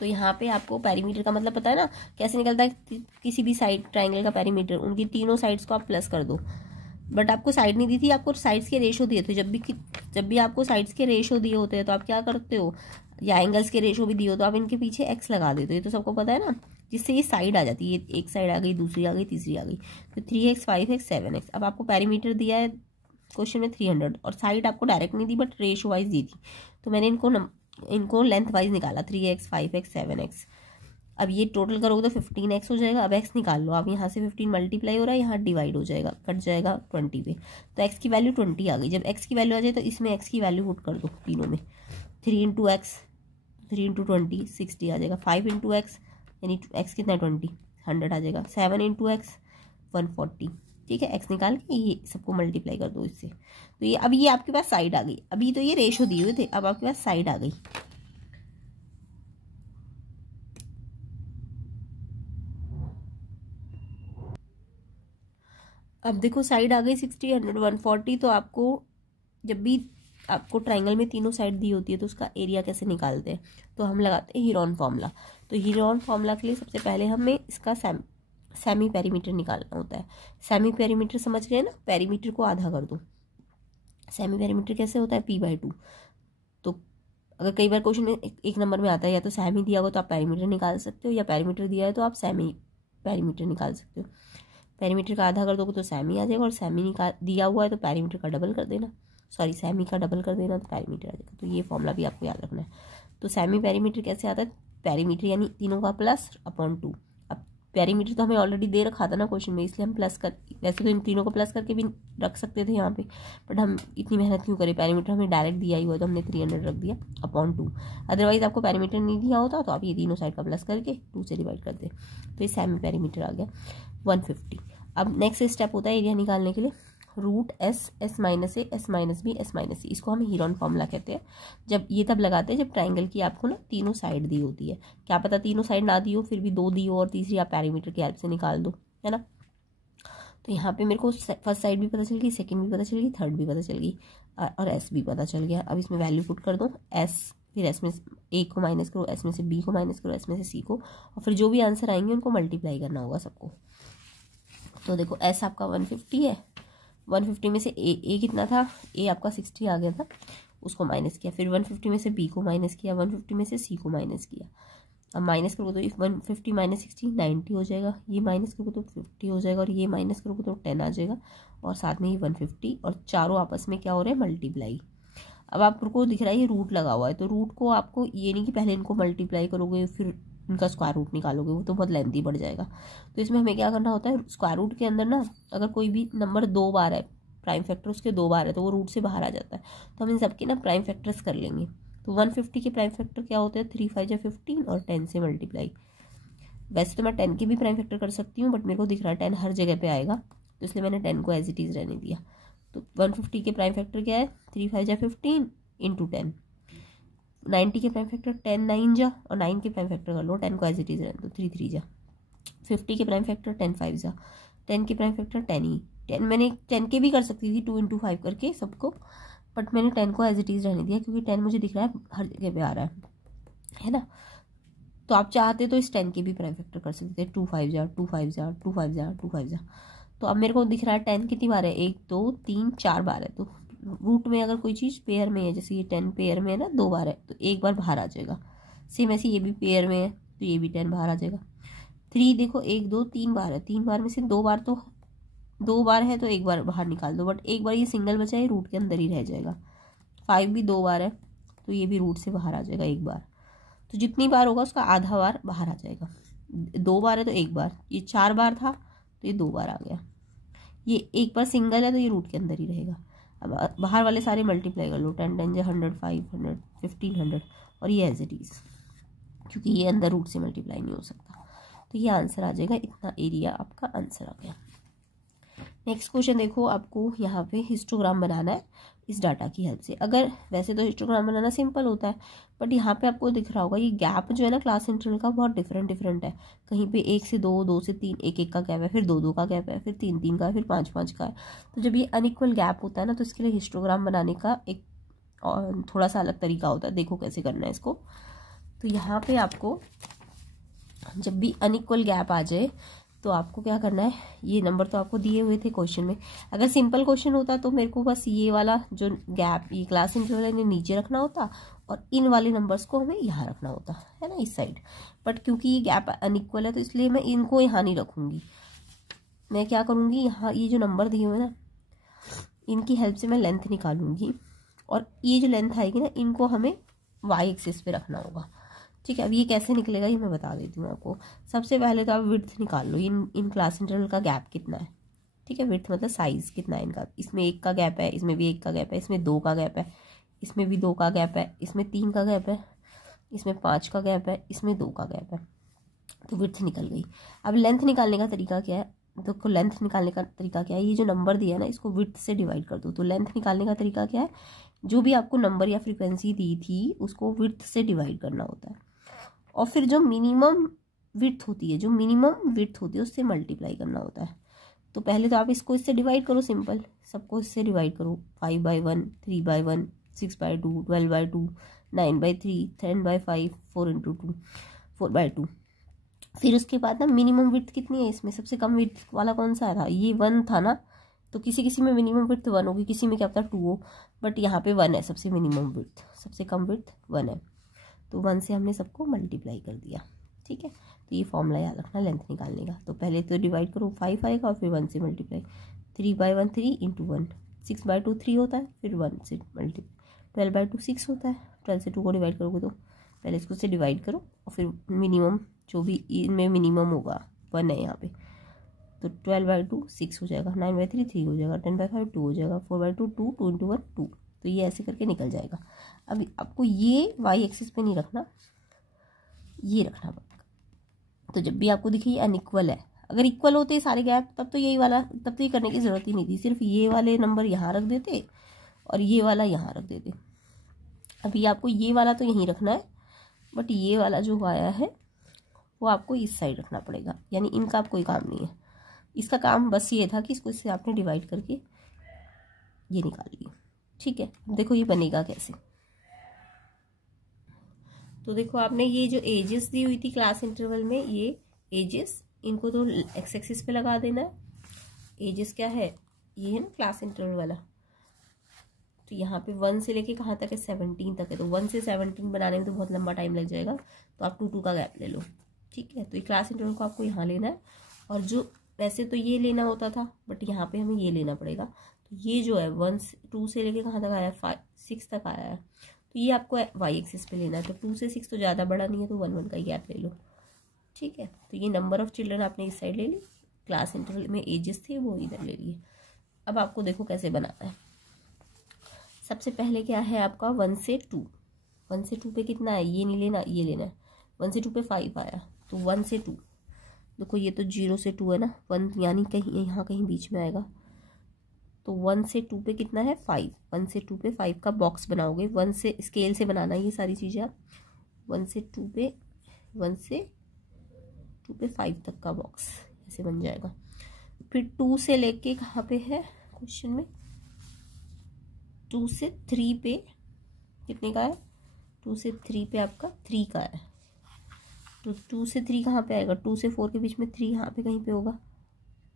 तो यहाँ पे आपको पैरीमीटर का मतलब पता है ना कैसे निकलता है, किसी भी साइड ट्राइंगल का पैरीमीटर, उनकी तीनों साइड्स को आप प्लस कर दो। बट आपको साइड नहीं दी थी, आपको साइड्स के रेशो दिए थे। जब भी आपको साइड्स के रेशो दिए होते हैं तो आप क्या करते हो, या एंगल्स के रेशो भी दिए हो तो आप इनके पीछे x लगा देते हो, ये तो सबको पता है ना, जिससे ये साइड आ जाती है, ये एक साइड आ गई, दूसरी आ गई, तीसरी आ गई, तो 3x 5x 7x। अब आपको पैरीमीटर दिया है क्वेश्चन में 300, और साइड आपको डायरेक्ट नहीं दी बट रेशो वाइज दी थी, तो मैंने इनको लेंथ वाइज निकाला, 3x 5x 7x। अब ये टोटल करोगे तो 15x हो जाएगा। अब x निकाल लो, अब यहाँ से 15 मल्टीप्लाई हो रहा है, यहाँ डिवाइड हो जाएगा, कट जाएगा 20 पे, तो x की वैल्यू 20 आ गई। जब x की वैल्यू आ जाए तो इसमें x की वैल्यू पुट कर दो तीनों में, 3 × x 3 × 20 60 आ जाएगा, 5 × x यानी x कितना 20 100 आ जाएगा, 7 × x 140। ठीक है, x निकाल के ये सबको मल्टीप्लाई कर दो इससे, तो ये अब ये आपके पास साइड आ गई। अभी तो ये रेशो दिए हुए थे, अब आपके पास साइड आ गई। अब देखो साइड आ गई 60 100 140। तो आपको जब भी आपको ट्राइंगल में तीनों साइड दी होती है तो उसका एरिया कैसे निकालते हैं, तो हम लगाते हैं हीरोन फार्मूला। तो हीरोन फार्मूला के लिए सबसे पहले हमें इसका सेमी पेरीमीटर निकालना होता है। सेमी पेरीमीटर समझ गए ना, पेरीमीटर को आधा कर दो। सेमी पेरीमीटर कैसे होता है, p/2। तो अगर कई बार क्वेश्चन में एक नंबर में आता है या तो सेमी दिया हो तो आप पेरीमीटर निकाल सकते हो, या पेरीमीटर दिया है तो आप सेमी पेरीमीटर निकाल सकते हो। पेरीमीटर का आधा कर दोगे तो सेमी आ जाएगा, और सेमी निकाल दिया हुआ है तो पेरीमीटर का डबल कर देना, सॉरी सेमी का डबल कर देना तो पेरीमीटर आ जाएगा। तो ये फॉर्मूला भी आपको याद रखना है। तो सेमी पेरीमीटर कैसे आता है, पेरीमीटर यानी तीनों का प्लस अपॉन 2। अब पेरीमीटर तो हमें ऑलरेडी दे रखा था ना क्वेश्चन में, इसलिए हम प्लस कर, वैसे तो इन तीनों को प्लस करके भी रख सकते थे यहाँ पे, बट हम इतनी मेहनत क्यों करें, पेरीमीटर हमें डायरेक्ट दिया ही हुआ तो हमने 300 रख दिया अपॉन 2। अदरवाइज आपको पेरीमीटर नहीं दिया होता तो आप ये तीनों साइड का प्लस करके 2 से डिवाइड करते, तो ये सेमी पेरीमीटर आ गया 150। अब नेक्स्ट स्टेप होता है एरिया निकालने के लिए, root s s minus A s minus B s minus C, इसको हम हीरोन फॉर्मूला कहते हैं। जब ये तब लगाते हैं जब ट्राइंगल की आपको ना तीनों साइड दी होती है। क्या पता तीनों साइड ना दी हो, फिर भी 2 दी हो और तीसरी आप पैरीमीटर की हेल्प से निकाल दो, है ना। तो यहाँ पे मेरे को फर्स्ट साइड भी पता चल गई, सेकेंड भी पता चल गई, थर्ड भी पता चल गई, और s भी पता चल गया। अब इसमें वैल्यू पुट कर दो, s फिर s में a को माइनस करो, s में से b को माइनस करो, s में से c को, और फिर जो भी आंसर आएंगे उनको मल्टीप्लाई करना होगा सबको। तो देखो s आपका 150 है, 150 में से a कितना था, a आपका 60 आ गया था, उसको माइनस किया, फिर 150 में से b को माइनस किया, 150 में से c को माइनस किया, अब माइनस करोगे तो 150 माइनस 60 90 हो जाएगा, ये माइनस करोगे तो 50 हो जाएगा, और ये माइनस करोगे तो 10 आ जाएगा, और साथ में ही 150, और चारों आपस में क्या हो रहा है, मल्टीप्लाई। अब आपको दिख रहा है ये रूट लगा हुआ है, तो रूट को आपको ये नहीं कि पहले इनको मल्टीप्लाई करोगे फिर इनका स्क्वायर रूट निकालोगे, वो तो बहुत लेंथी बढ़ जाएगा। तो इसमें हमें क्या करना होता है, स्क्वायर रूट के अंदर ना अगर कोई भी नंबर 2 बार है, प्राइम फैक्टर उसके 2 बार है, तो वो रूट से बाहर आ जाता है। तो हम इन सबके ना प्राइम फैक्टर्स कर लेंगे। तो 150 के प्राइम फैक्टर क्या होते हैं, 3 5 या 15 और 10 से मल्टीप्लाई। वैसे तो मैं 10 के भी प्राइम फैक्टर कर सकती हूँ, बट मेरे को दिख रहा है 10 हर जगह पे आएगा, तो इसलिए मैंने 10 को एज इट इज़ रहने दिया। तो 150 के प्राइम फैक्टर क्या है, 3 5 या 15 इंटू 10। 90 के प्राइम फैक्टर 10 9 जा, और 9 के प्राइम फैक्टर कर लो, 10 को एज इट इज़ रहने दो, 3 3 जा। 50 के प्राइम फैक्टर 10 5 जा, 10 के प्राइम फैक्टर 10 ही। 10 मैंने 10 के भी कर सकती थी 2 इंटू 5 करके सबको, बट मैंने 10 को एज इट इज़ रहने दिया, क्योंकि 10 मुझे दिख रहा है हर जगह पे आ रहा है ना। तो आप चाहते तो इस 10 के भी प्राइम फैक्टर कर सकते थे, 2 5 जा 2 5 जा 2 5 जा 2 5 जा। तो अब मेरे को दिख रहा है 10 कितनी बार है, 1 2 3 4 बार है। तो रूट में अगर कोई चीज़ पेयर में है, जैसे ये 10 पेयर में है ना, 2 बार है, तो एक बार बाहर आ जाएगा। सेम ऐसे ये भी पेयर में है, तो ये भी 10 बाहर आ जाएगा। 3 देखो 1 2 3 बार है, 3 बार में से 2 बार तो 2 बार है, तो एक बार बाहर निकाल दो, बट एक बार ये सिंगल बचा है, रूट के अंदर ही रह जाएगा। 5 भी 2 बार है, तो ये भी रूट से बाहर आ जाएगा एक बार। तो जितनी बार होगा उसका आधा बार बाहर आ जाएगा। 2 बार है तो एक बार, ये 4 बार था तो ये 2 बार आ गया। ये एक बार सिंगल है तो ये रूट के अंदर ही रहेगा। अब बाहर वाले सारे मल्टीप्लाई कर लो, 10 10 100 500 1500, और ये एज इट इज़, क्योंकि ये अंदर रूट से मल्टीप्लाई नहीं हो सकता। तो ये आंसर आ जाएगा, इतना एरिया आपका आंसर आ गया। नेक्स्ट क्वेश्चन देखो, आपको यहाँ पे हिस्टोग्राम बनाना है इस डाटा की हेल्प से। अगर वैसे तो हिस्टोग्राम बनाना सिंपल होता है, बट यहाँ पे आपको दिख रहा होगा ये गैप जो है ना क्लास इंटरवल का बहुत डिफरेंट है। कहीं पे 1 से 2 2 से 3 1 1 का गैप है, फिर 2 2 का गैप है, फिर 3 3 का है, फिर 5 5 का है। तो जब ये अनइक्वल गैप होता है ना, तो इसके लिए हिस्टोग्राम बनाने का एक थोड़ा सा अलग तरीका होता है। देखो कैसे करना है इसको। तो यहाँ पे आपको जब भी अनइक्वल गैप आ जाए तो आपको क्या करना है, ये नंबर तो आपको दिए हुए थे क्वेश्चन में। अगर सिंपल क्वेश्चन होता तो मेरे को बस ये वाला जो गैप, ये क्लास इंटरवल इन्हें नीचे रखना होता, और इन वाले नंबर्स को हमें यहाँ रखना होता है ना, इस साइड। बट क्योंकि ये गैप अनइक्वल है, तो इसलिए मैं इनको यहाँ नहीं रखूँगी। मैं क्या करूँगी, यहाँ ये जो नंबर दिए हुए ना, इनकी हेल्प से मैं लेंथ निकालूंगी, और ये जो लेंथ आएगी ना, इनको हमें वाई एक्सिस पे रखना होगा। ठीक है, अब ये कैसे निकलेगा ये मैं बता देती हूँ आपको। सबसे पहले तो आप विड्थ निकाल लो, इन क्लास इंटरवल का गैप कितना है। ठीक है, विड्थ मतलब साइज कितना है इनका। इसमें 1 का गैप है, इसमें भी 1 का गैप है, इसमें 2 का गैप है, इसमें भी 2 का गैप है, इसमें 3 का गैप है, इसमें 5 का गैप है, इसमें 2 का गैप है। तो विड्थ निकल गई। अब लेंथ निकालने का तरीका क्या है, तो लेंथ निकालने का तरीका क्या है, ये जो नंबर दिया है ना, इसको विड्थ से डिवाइड कर दो। तो लेंथ निकालने का तरीका क्या है, जो भी आपको नंबर या फ्रीक्वेंसी दी थी उसको विड्थ से डिवाइड करना होता है, और फिर जो मिनिमम विड्थ होती है उससे मल्टीप्लाई करना होता है। तो पहले तो आप इसको इससे डिवाइड करो, सिंपल, सबको इससे डिवाइड करो। 5/1 3/1 6/2 12/2 9/3 10/5 4/2 4/2। फिर उसके बाद ना मिनिमम विड्थ कितनी है इसमें, सबसे कम विड्थ वाला कौन सा था, ये 1 था ना। तो किसी किसी में मिनिमम विड्थ 1 होगी, किसी में क्या पता 2 हो, बट यहाँ पे 1 है सबसे मिनिमम विड्थ, सबसे कम विड्थ 1 है। तो 1 से हमने सबको मल्टीप्लाई कर दिया। ठीक है, तो ये फॉर्मूला याद रखना लेंथ निकालने का। तो पहले तो डिवाइड करो, 5 आएगा, और फिर 1 से मल्टीप्लाई। 3/1 3 इंटू 1, 6/2 3 होता है, फिर 1 से मल्टीप्लाई। 12/2 6 होता है, 12 से 2 को डिवाइड करोगे तो पहले इसको से डिवाइड करो, और फिर मिनिमम जो भी इनमें मिनिमम होगा 1 है यहाँ पे। तो 12/2 6 हो जाएगा, 9/3 3 हो जाएगा, 10/5 2 हो जाएगा, 4/2 2 2 इंटू 1 2। तो ये ऐसे करके निकल जाएगा। अभी आपको ये वाई एक्सिस पे नहीं रखना, ये रखना पड़ेगा। तो जब भी आपको दिखे ये अनइक्वल है, अगर इक्वल होते सारे गैप तब तो ये करने की ज़रूरत ही नहीं थी, सिर्फ ये वाले नंबर यहाँ रख देते और ये वाला यहाँ रख देते। अभी आपको ये वाला तो यहीं रखना है, बट ये वाला जो आया है वो आपको इस साइड रखना पड़ेगा, यानी इनका आप कोई काम नहीं है। इसका काम बस ये था कि इसको इससे आपने डिवाइड करके ये निकाल लिया। ठीक है, देखो ये बनेगा कैसे। तो देखो आपने ये जो एजेस दी हुई थी क्लास इंटरवल में, ये एजेस इनको तो एक्स एक्सिस पे लगा देना। एजेस क्या है, ये है ना क्लास इंटरवल वाला, तो यहाँ पे 1 से लेके कहाँ तक है 17 तक है, तो 1 से 17 बनाने में तो बहुत लंबा टाइम लग जाएगा, तो आप 2 का गैप ले लो। ठीक है, तो ये क्लास इंटरवल को आपको यहाँ लेना है, और जो वैसे तो ये लेना होता था बट यहाँ पे हमें ये लेना पड़ेगा। तो ये जो है 2 से लेके कहाँ तक आया है 6 तक आया है, तो ये आपको वाई एक्सिस पे लेना है। तो 2 से 6 तो ज़्यादा बड़ा नहीं है, तो 1 1 का गैप ले लो। ठीक है, तो ये नंबर ऑफ चिल्ड्रन आपने इस साइड ले ली, क्लास इंटरवल में एजेस थे वो इधर ले लिए। अब आपको देखो कैसे बनाना है। सबसे पहले क्या है आपका 1 से 2, 1 से 2 पे कितना है, ये नहीं लेना, ये लेना है। 1 से 2 पे 5 आया, तो 1 से 2 देखो, ये तो 0 से 2 है ना, 1 यानी कहीं यहाँ कहीं बीच में आएगा। तो 1 से 2 पे कितना है 5, 1 से 2 पे 5 का बॉक्स बनाओगे। 1 से स्केल से बनाना है ये सारी चीज़ें आप। 1 से 2 पे 5 तक का बॉक्स ऐसे बन जाएगा। फिर 2 से लेके कहाँ पे है क्वेश्चन में, 2 से 3 पे कितने का है, 2 से 3 पे आपका 3 का है। तो 2 से 3 कहाँ पे आएगा, 2 से 4 के बीच में 3 यहाँ पे कहीं पे होगा,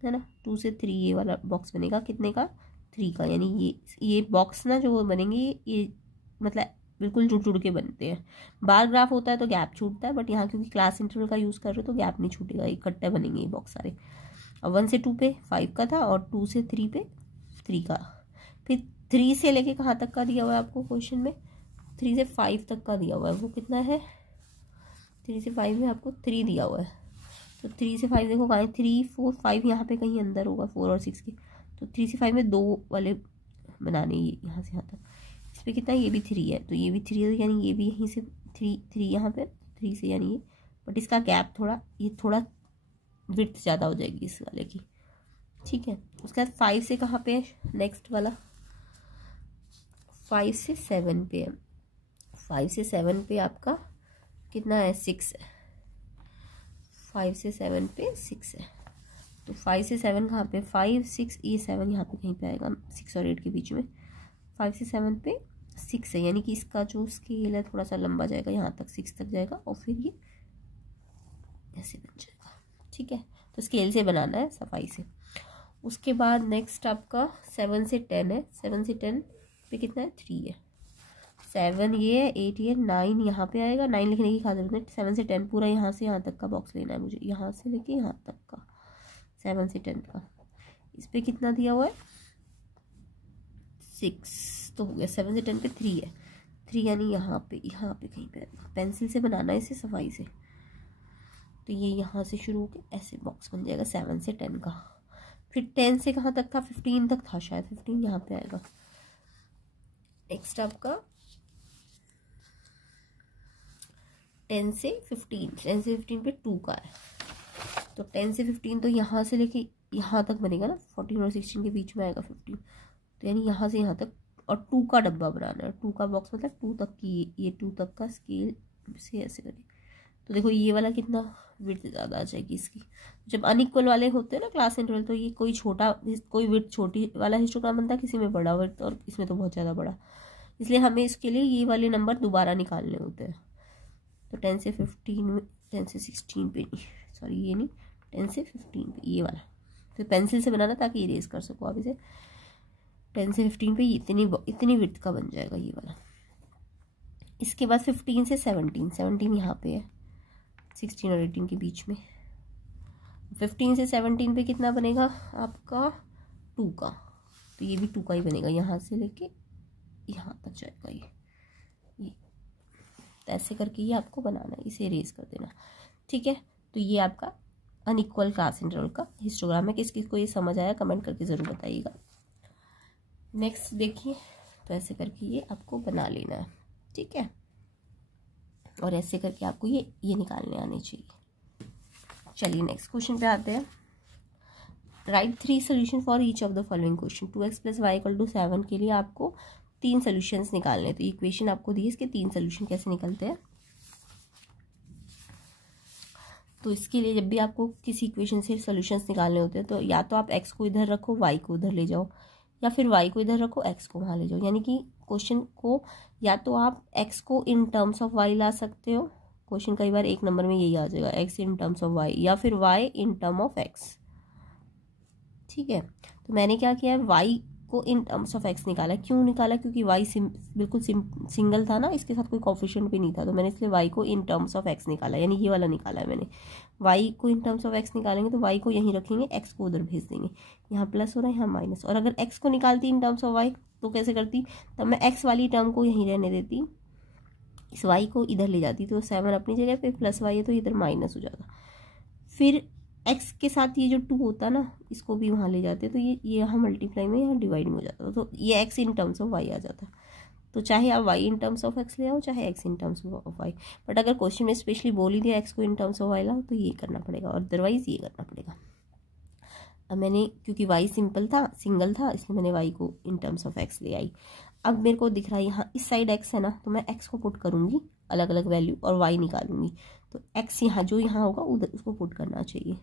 है ना। 2 से 3 ये वाला बॉक्स बनेगा कितने का, 3 का। यानी ये बॉक्स ना जो बनेंगे ये मतलब बिल्कुल जुड़ जुड़ के बनते हैं। बार ग्राफ होता है तो गैप छूटता है, बट यहाँ क्योंकि क्लास इंटरवल का यूज़ कर रहे हो तो गैप नहीं छूटेगा, इकट्ठे बनेंगे ये बॉक्स सारे। और 1 से 2 पे 5 का था, और 2 से 3 पे 3 का। फिर 3 से लेके कहाँ तक का दिया हुआ है आपको क्वेश्चन में, 3 से 5 तक का दिया हुआ है, वो कितना है, 3 से 5 में आपको 3 दिया हुआ है। तो 3 से 5 देखो कहाँ, 3 4 5 यहाँ पे कहीं अंदर होगा 4 और 6 के। तो 3 से 5 में 2 वाले बनाने, ये यहाँ से यहाँ तक। इस पर कितना है, ये भी 3 है, तो ये भी 3 है, यानी ये भी यहीं से 3 यहाँ पे 3 से, यानी ये, बट इसका गैप थोड़ा, ये थोड़ा विड्थ ज़्यादा हो जाएगी इस वाले की। ठीक है, उसके बाद 5 से कहाँ पे है नेक्स्ट वाला, 5 से 7 पे है। 5 से 7 पे आपका कितना है 6 है, 5 से 7 पे 6 है। तो 5 से 7 कहाँ पे, 5 6, ये 7 यहाँ पे कहीं पे आएगा, 6 और 8 के बीच में। 5 से 7 पे 6 है, यानी कि इसका जो स्केल है थोड़ा सा लंबा जाएगा, यहाँ तक 6 तक जाएगा, और फिर ये ऐसे बन जाएगा। ठीक है, तो स्केल से बनाना है सफाई से। उसके बाद नेक्स्ट आपका 7 से 10 है। 7 से 10 पे कितना है 3 है, 7 ये है, 8 ये, 9 यहाँ पे आएगा। 9 लिखने की खातिर नहीं, 7 से 10 पूरा यहाँ से यहाँ तक का बॉक्स लेना है मुझे, यहाँ से लेके यहाँ तक का 7 से 10 का। इस पे कितना दिया हुआ है 6, तो हो गया। 7 से 10 पे 3 है, 3 यानी यहाँ पे कहीं पे पेंसिल से बनाना है इसे सफाई से। तो ये यहाँ से शुरू होकर ऐसे बॉक्स बन जाएगा 7 से 10 का। फिर 10 से कहाँ तक था, 15 तक था शायद, 15 यहाँ पे आएगा। नेक्स्ट आपका 10 से 15 पे 2 का है। तो 10 से 15 तो यहाँ से लेके यहाँ तक बनेगा ना, 14 और 16 के बीच में आएगा 15, तो यानी यहाँ से यहाँ तक। और 2 का डब्बा बनाना है, 2 का बॉक्स मतलब 2 तक की, ये 2 तक का स्केल से ऐसे करें। तो देखो ये वाला कितना विड्थ ज़्यादा आ जाएगी इसकी। जब अनइक्वल वाले होते हैं ना क्लास इंटरवल, तो ये कोई विड्थ छोटी वाला हिस्टोग्राम बनता है, किसी में बड़ा विड्थ, और इसमें तो बहुत ज़्यादा बड़ा। इसलिए हमें इसके लिए ये वाले नंबर दोबारा निकालने होते हैं। तो 10 से 15 में, 10 से 16 पे नहीं, सॉरी ये नहीं, 10 से 15 पे ये वाला। फिर पेंसिल से बनाना ताकि इरेज कर सको आप इसे। 10 से 15 पे इतनी विड्थ का बन जाएगा ये वाला। इसके बाद 15 से 17 यहाँ पे है, 16 और 18 के बीच में। 15 से 17 पे कितना बनेगा आपका 2 का, तो ये भी 2 का ही बनेगा, यहाँ से लेके यहाँ तक जाएगा ये। तो ऐसे करके ये आपको बनाना है, इसे इरेज कर देना। ठीक है, तो ये आपका अनइक्वल क्लास इंटरवल का हिस्टोग्राम है। किसको ये समझ आया कमेंट करके ज़रूर बताइएगा। नेक्स्ट देखिए, तो ऐसे करके ये आपको बना लेना है। ठीक है, और ऐसे करके आपको ये निकालने आने चाहिए। चलिए नेक्स्ट क्वेश्चन पे आते हैं। Right 3 solution for each of the following question. 2x + y = 7 के लिए आपको 3 सोल्यूशंस निकालने हैं। तो इक्वेशन आपको दी है, इसके 3 सोल्यूशन कैसे निकलते हैं। तो इसके लिए जब भी आपको किसी इक्वेशन से सोल्यूशंस निकालने होते हैं, तो या तो आप x को इधर रखो, y को उधर ले जाओ, या फिर y को इधर रखो, x को वहाँ ले जाओ। यानी कि क्वेश्चन को या तो आप x को इन टर्म्स ऑफ y ला सकते हो, क्वेश्चन कई बार 1 नंबर में यही आ जाएगा, x in terms of y, या फिर y in term of x। ठीक है, तो मैंने क्या किया है, y को इन टर्म्स ऑफ एक्स निकाला। क्यों निकाला? क्योंकि वाई बिल्कुल सिंगल था ना, इसके साथ कोई कोफिशिएंट भी नहीं था, तो मैंने इसलिए वाई को इन टर्म्स ऑफ एक्स निकाला, यानी ये वाला निकाला है मैंने। वाई को इन टर्म्स ऑफ एक्स निकालेंगे तो वाई को यहीं रखेंगे, एक्स को उधर भेज देंगे, यहाँ प्लस हो रहा है यहाँ माइनस। और अगर एक्स को निकालती इन टर्म्स ऑफ वाई तो कैसे करती? तब मैं एक्स वाली टर्म को यहीं रहने देती, इस वाई को इधर ले जाती, तो 7 अपनी जगह पे, प्लस वाई है तो इधर माइनस हो जाता। फिर एक्स के साथ ये जो 2 होता ना, इसको भी वहाँ ले जाते, तो ये यहाँ मल्टीप्लाई में, यहाँ डिवाइड में हो जाता, तो ये X in terms of Y आ जाता। तो चाहे आप Y in terms of X ले आओ, चाहे X in terms of Y, but अगर क्वेश्चन में स्पेशली बोल ही दिया एक्स को इन टर्म्स ऑफ वाई लाओ तो ये करना पड़ेगा, और अदरवाइज ये करना पड़ेगा। अब मैंने, क्योंकि वाई सिंगल था, इसलिए मैंने वाई को इन टर्म्स ऑफ एक्स ले आई। अब मेरे को दिख रहा है यहाँ इस साइड एक्स है ना, तो मैं एक्स को पुट करूँगी अलग अलग वैल्यू और वाई निकालूंगी, तो एक्स यहाँ जो यहाँ होगा उधर उसको पुट करना चाहिए।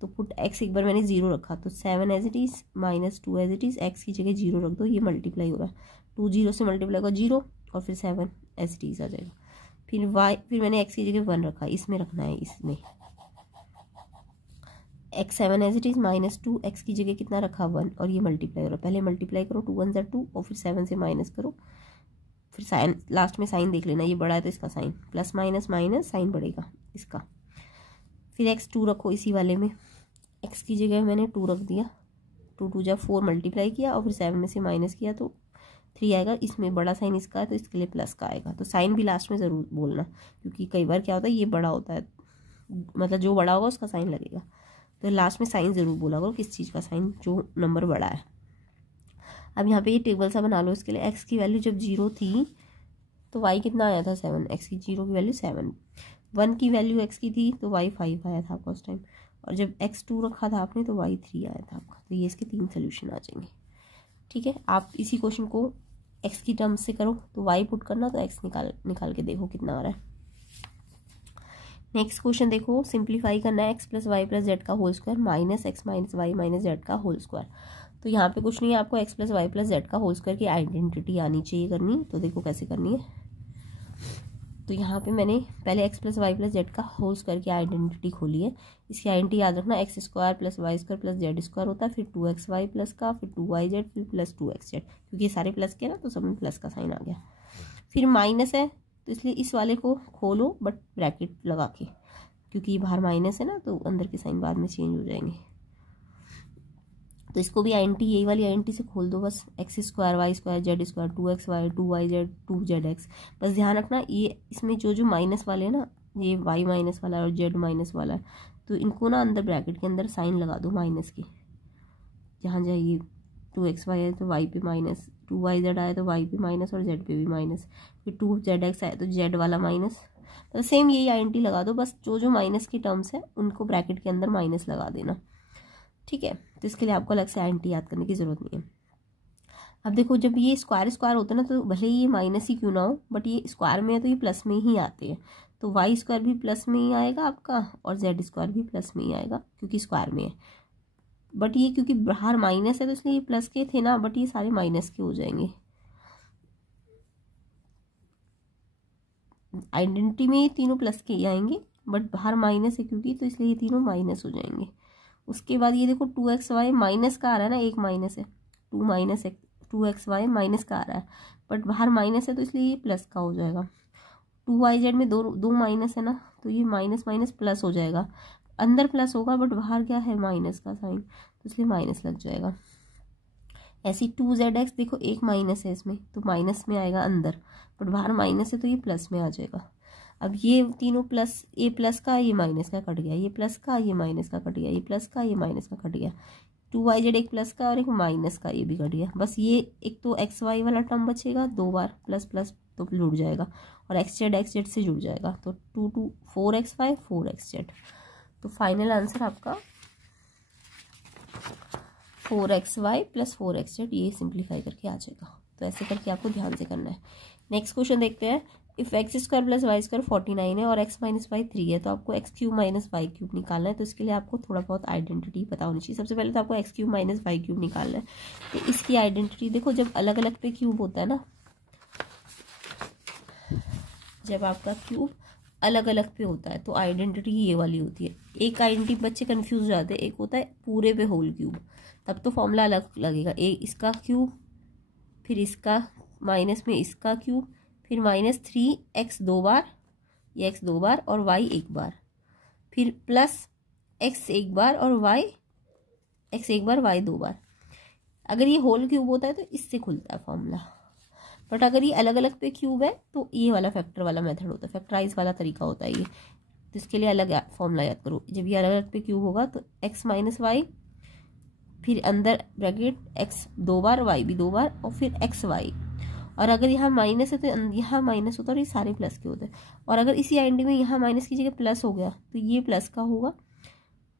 तो पुट एक्स एक बार मैंने 0 रखा, तो 7 as it is minus 2 as it is, x की जगह 0 रख दो, ये मल्टीप्लाई हो रहा है, 2 0 से मल्टीप्लाई होगा 0, और फिर 7 एज इट इज़ आ जाएगा। फिर मैंने एक्स की जगह 1 रखा, इसमें रखना है, इसमें x 7 as it is minus 2, x की जगह कितना रखा 1, और ये मल्टीप्लाई हो रहा है। पहले मल्टीप्लाई करो, 2 1 2, और फिर 7 से माइनस करो, फिर साइन, लास्ट में साइन देख लेना, ये बड़ा है तो इसका sign, plus minus minus sign बढ़ेगा इसका। फिर एक्स 2 रखो इसी वाले में, एक्स की जगह मैंने 2 रख दिया, 2 2 जा 4 मल्टीप्लाई किया, और फिर 7 में से माइनस किया तो 3 आएगा, इसमें बड़ा साइन इसका है तो इसके लिए प्लस का आएगा। तो साइन भी लास्ट में ज़रूर बोलना, क्योंकि कई बार क्या होता है ये बड़ा होता है, मतलब जो बड़ा होगा उसका साइन लगेगा, तो लास्ट में साइन ज़रूर बोला करो, किस चीज़ का साइन, जो नंबर बड़ा है। अब यहाँ पे ये टेबल सा बना लो, इसके लिए एक्स की वैल्यू जब 0 थी तो वाई कितना आया था 7, एक्स की 0 की वैल्यू 7, 1 की वैल्यू एक्स की थी तो वाई 5 आया था आपका उस टाइम, और जब एक्स 2 रखा था आपने तो वाई 3 आया था आपका। तो ये इसके 3 सोल्यूशन आ जाएंगे। ठीक है, आप इसी क्वेश्चन को एक्स की टर्म्स से करो, तो वाई पुट करना, तो एक्स निकाल के देखो कितना आ रहा है। नेक्स्ट क्वेश्चन देखो, सिंप्लीफाई करना है, X plus Y plus Z का whole square minus X minus Y minus Z का होल स्क्वायर। तो यहाँ पे कुछ नहीं है, आपको X plus Y plus Z का होल स्क्वायर की आइडेंटिटी आनी चाहिए करनी। तो देखो कैसे करनी है। तो यहाँ पे मैंने पहले x plus Y plus Z का होल स्क्वायर की आइडेंटिटी खोली है। इसकी आइडेंटिटी याद रखना, x square plus y square plus z square होता है, फिर 2x वाई प्लस का, फिर 2y जेड, फिर प्लस 2x जेड, क्योंकि ये सारे प्लस के ना तो सब में प्लस का साइन आ गया। फिर माइनस है तो इसलिए इस वाले को खोलो बट ब्रैकेट लगा के, क्योंकि ये बाहर माइनस है ना तो अंदर के साइन बाद में चेंज हो जाएंगे। तो इसको भी आइडेंटिटी, यही वाली आइडेंटिटी से खोल दो बस, x square y square z square 2x y 2y z 2zx। बस ध्यान रखना ये इसमें जो माइनस वाले हैं ना, ये y माइनस वाला है और z माइनस वाला है, तो इनको ना अंदर ब्रैकेट के अंदर साइन लगा दो माइनस के। जहाँ जहाँ ये 2x वाई है तो y पे माइनस, 2y जेड आया तो y पे माइनस और z पे भी माइनस, फिर 2zx आया तो z वाला माइनस। तो सेम यही आइडेंटिटी लगा दो, बस जो माइनस की टर्म्स है उनको ब्रैकेट के अंदर माइनस लगा देना। ठीक है, तो इसके लिए आपको अलग से आइडेंटिटी याद करने की जरूरत नहीं है। अब देखो जब ये स्क्वायर स्क्वायर होता है ना, तो भले ही ये माइनस ही क्यों ना हो, बट ये स्क्वायर में है तो ये प्लस में ही आते हैं। तो वाई स्क्वायर भी प्लस में ही आएगा आपका, और जेड स्क्वायर भी प्लस में ही आएगा क्योंकि स्क्वायर में है। बट ये क्योंकि बाहर माइनस है तो इसलिए ये प्लस के थे ना, बट ये सारे माइनस के हो जाएंगे। आइडेंटिटी में ये तीनों प्लस के ही आएंगे, बट बाहर माइनस है क्योंकि, तो इसलिए ये तीनों माइनस हो जाएंगे। उसके बाद ये देखो 2x वाई माइनस का आ रहा है ना, एक माइनस है, 2 माइनस है, 2x वाई माइनस का आ रहा है, बट बाहर माइनस है तो इसलिए ये प्लस का हो जाएगा। 2y जेड में दो माइनस है ना, तो ये माइनस माइनस प्लस हो जाएगा, अंदर प्लस होगा बट बाहर क्या है माइनस का साइन, तो इसलिए माइनस लग जाएगा। ऐसी 2zx देखो एक माइनस है इसमें तो माइनस में आएगा अंदर, बट बाहर माइनस है तो ये प्लस में आ जाएगा। अब ये तीनों प्लस, ये प्लस का ये माइनस का कट गया, ये प्लस का ये माइनस का कट गया, ये प्लस का ये माइनस का कट गया, 2y जेड एक प्लस का और एक माइनस का ये भी कट गया। बस ये एक तो एक्स वाई वाला टर्म बचेगा, 2 बार प्लस प्लस तो जुड़ जाएगा, और एक्स जेड से जुड़ जाएगा, तो 2 4x वाई 4x जेड। तो फाइनल आंसर आपका 4x y plus 4x z, ये सिंप्लीफाई करके आ जाएगा। तो ऐसे करके आपको ध्यान से करना है। नेक्स्ट क्वेश्चन देखते हैं, if x square plus y square 49 है और एक्स माइनस वाई 3 है, तो आपको x cube minus y cube निकालना है। तो इसके लिए आपको थोड़ा बहुत आइडेंटिटी पता होनी चाहिए। सबसे पहले तो आपको x cube minus y cube निकालना है। तो इसकी आइडेंटिटी देखो, जब अलग अलग पे क्यूब होता है ना, जब आपका क्यूब अलग अलग पे होता है तो आइडेंटिटी ये वाली होती है। एक आइडेंटिटी बच्चे कंफ्यूज हो जाते हैं, एक होता है पूरे पे होल क्यूब, तब तो फॉर्मूला अलग लगेगा। इसका क्यूब, फिर इसका माइनस में इसका क्यूब, फिर -3x 2 बार, ये x 2 बार और y 1 बार, फिर प्लस x 1 बार और x 1 बार y 2 बार। अगर ये होल क्यूब होता है तो इससे खुलता है फॉर्मूला, बट अगर ये अलग अलग पे क्यूब है तो ये वाला फैक्टर वाला मेथड होता है, फैक्टराइज वाला तरीका होता है ये। तो इसके लिए अलग फॉर्मूला याद करो। जब ये अलग अलग पे क्यूब होगा तो x माइनस वाई, फिर अंदर ब्रैकेट x 2 बार y भी 2 बार और फिर एक्स वाई। और अगर यहाँ माइनस है तो यहाँ माइनस होता है और ये सारे प्लस के होते हैं। और अगर इसी आईएनडी में यहाँ माइनस की जगह प्लस हो गया तो ये प्लस का होगा,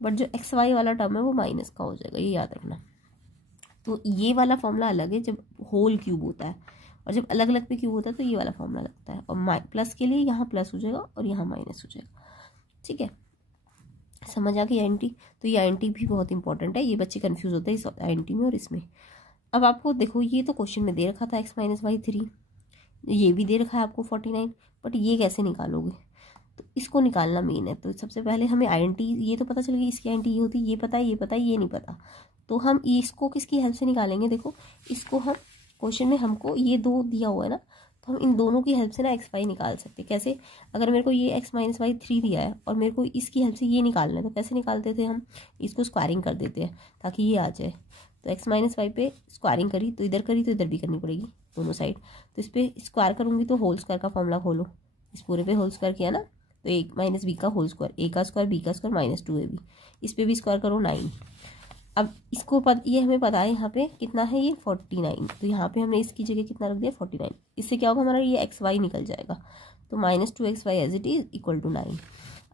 बट जो एक्स वाई वाला टर्म है वो माइनस का हो जाएगा, ये याद रखना। तो ये वाला फॉर्मूला अलग है जब होल क्यूब होता है, और जब अलग अलग पे क्यूब होता है तो ये वाला फॉर्मूला लगता है। और प्लस के लिए यहाँ प्लस हो जाएगा और यहाँ माइनस हो जाएगा। ठीक है, समझ आ गई आईएनटी। तो ये आईएनटी भी बहुत इंपॉर्टेंट है, ये बच्चे कंफ्यूज होते हैं इस आईएनटी में और इसमें। अब आपको देखो ये तो क्वेश्चन में दे रखा था x माइनस वाई 3, ये भी दे रखा है आपको 49, बट ये कैसे निकालोगे? तो इसको निकालना मेन है। तो सबसे पहले हमें आईएनटी, ये तो पता चल गई इसकी आईएनटी ये होती है, ये पता है, ये पता है, ये नहीं पता। तो हम इसको किसकी हेल्प से निकालेंगे? देखो इसको हम क्वेश्चन में हमको ये 2 दिया हुआ है ना, तो हम इन दोनों की हेल्प से ना एक्स वाई निकाल सकते हैं। कैसे? अगर मेरे को ये x माइनस वाई 3 दिया है और मेरे को इसकी हेल्प से ये निकालना है, तो कैसे निकालते थे हम? इसको स्क्वायरिंग कर देते हैं ताकि ये आ जाए। तो x माइनस वाई पे स्क्वायरिंग करी तो इधर करी तो इधर भी करनी पड़ेगी दोनों साइड। तो इस पर स्क्वायर करूँगी तो होल स्क्वायर का फॉर्मूला खोलो, इस पूरे पे होल स्क्वायर किया ना, तो a माइनस बी का होल स्क्वायर, a का स्क्वायर b का स्क्वायर माइनस 2ab, इस पर भी स्क्वायर करो 9। अब इसको ये हमें पता है यहाँ पे कितना है, ये 49। तो यहाँ पे हमने इसकी जगह कितना रख दिया 49। इससे क्या होगा, हमारा ये एक्स वाई निकल जाएगा। तो -2xy as it is equal to 9।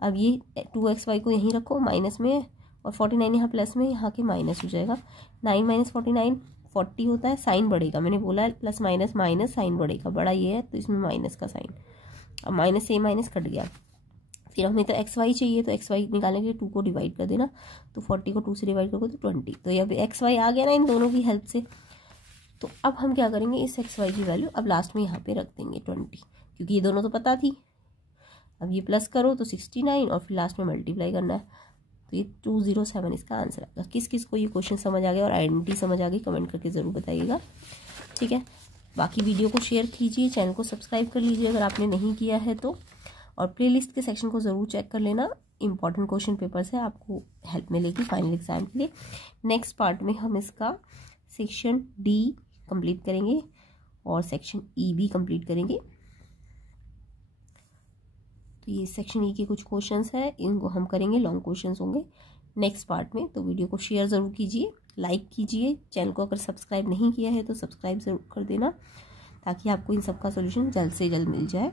अब ये 2xy को यहीं रखो माइनस में, और 49 यहाँ प्लस में, यहाँ के माइनस हो जाएगा। 9 माइनस 49 40 होता है, साइन बढ़ेगा, मैंने बोला है प्लस माइनस माइनस साइन बढ़ेगा, बड़ा ये है तो इसमें माइनस का साइन। अब माइनस से माइनस कट गया। फिर हमें तो एक्स वाई चाहिए, तो एक्स वाई निकालने के लिए 2 को डिवाइड कर देना, तो 40 को 2 से डिवाइड करोगे तो 20। तो ये अब एक्स वाई आ गया ना इन दोनों की हेल्प से। तो अब हम क्या करेंगे, इस एक्स वाई की वैल्यू अब लास्ट में यहाँ पे रख देंगे 20, क्योंकि ये दोनों तो पता थी। अब ये प्लस करो तो 69 और फिर लास्ट में मल्टीप्लाई करना है, तो ये 207 इसका आंसर आएगा। किस किस को ये क्वेश्चन समझ आ गया और आईडेंटिटी समझ आ गई, कमेंट करके ज़रूर बताइएगा। ठीक है, बाकी वीडियो को शेयर कीजिए, चैनल को सब्सक्राइब कर लीजिए अगर आपने नहीं किया है तो, और प्लेलिस्ट के सेक्शन को ज़रूर चेक कर लेना, इंपॉर्टेंट क्वेश्चन पेपर से आपको हेल्प मिलेगी फाइनल एग्जाम के लिए। नेक्स्ट पार्ट में हम इसका सेक्शन डी कंप्लीट करेंगे और सेक्शन ई भी कंप्लीट करेंगे। तो ये सेक्शन ई के कुछ क्वेश्चंस हैं, इनको हम करेंगे, लॉन्ग क्वेश्चंस होंगे नेक्स्ट पार्ट में। तो वीडियो को शेयर ज़रूर कीजिए, लाइक कीजिए, चैनल को अगर सब्सक्राइब नहीं किया है तो सब्सक्राइब ज़रूर कर देना, ताकि आपको इन सब का सोल्यूशन जल्द से जल्द मिल जाए।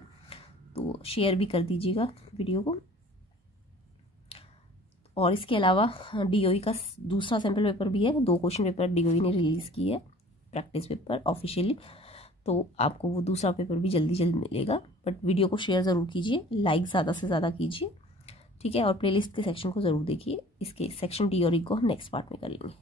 तो शेयर भी कर दीजिएगा वीडियो को। और इसके अलावा डीओई का दूसरा सैम्पल पेपर भी है, 2 क्वेश्चन पेपर डीओई ने रिलीज़ की है, प्रैक्टिस पेपर ऑफिशियली। तो आपको वो दूसरा पेपर भी जल्दी मिलेगा, बट वीडियो को शेयर ज़रूर कीजिए, लाइक ज़्यादा से ज़्यादा कीजिए। ठीक है, और प्लेलिस्ट के सेक्शन को ज़रूर देखिए। इसके सेक्शन डी और ई को हम नेक्स्ट पार्ट में कर लेंगे।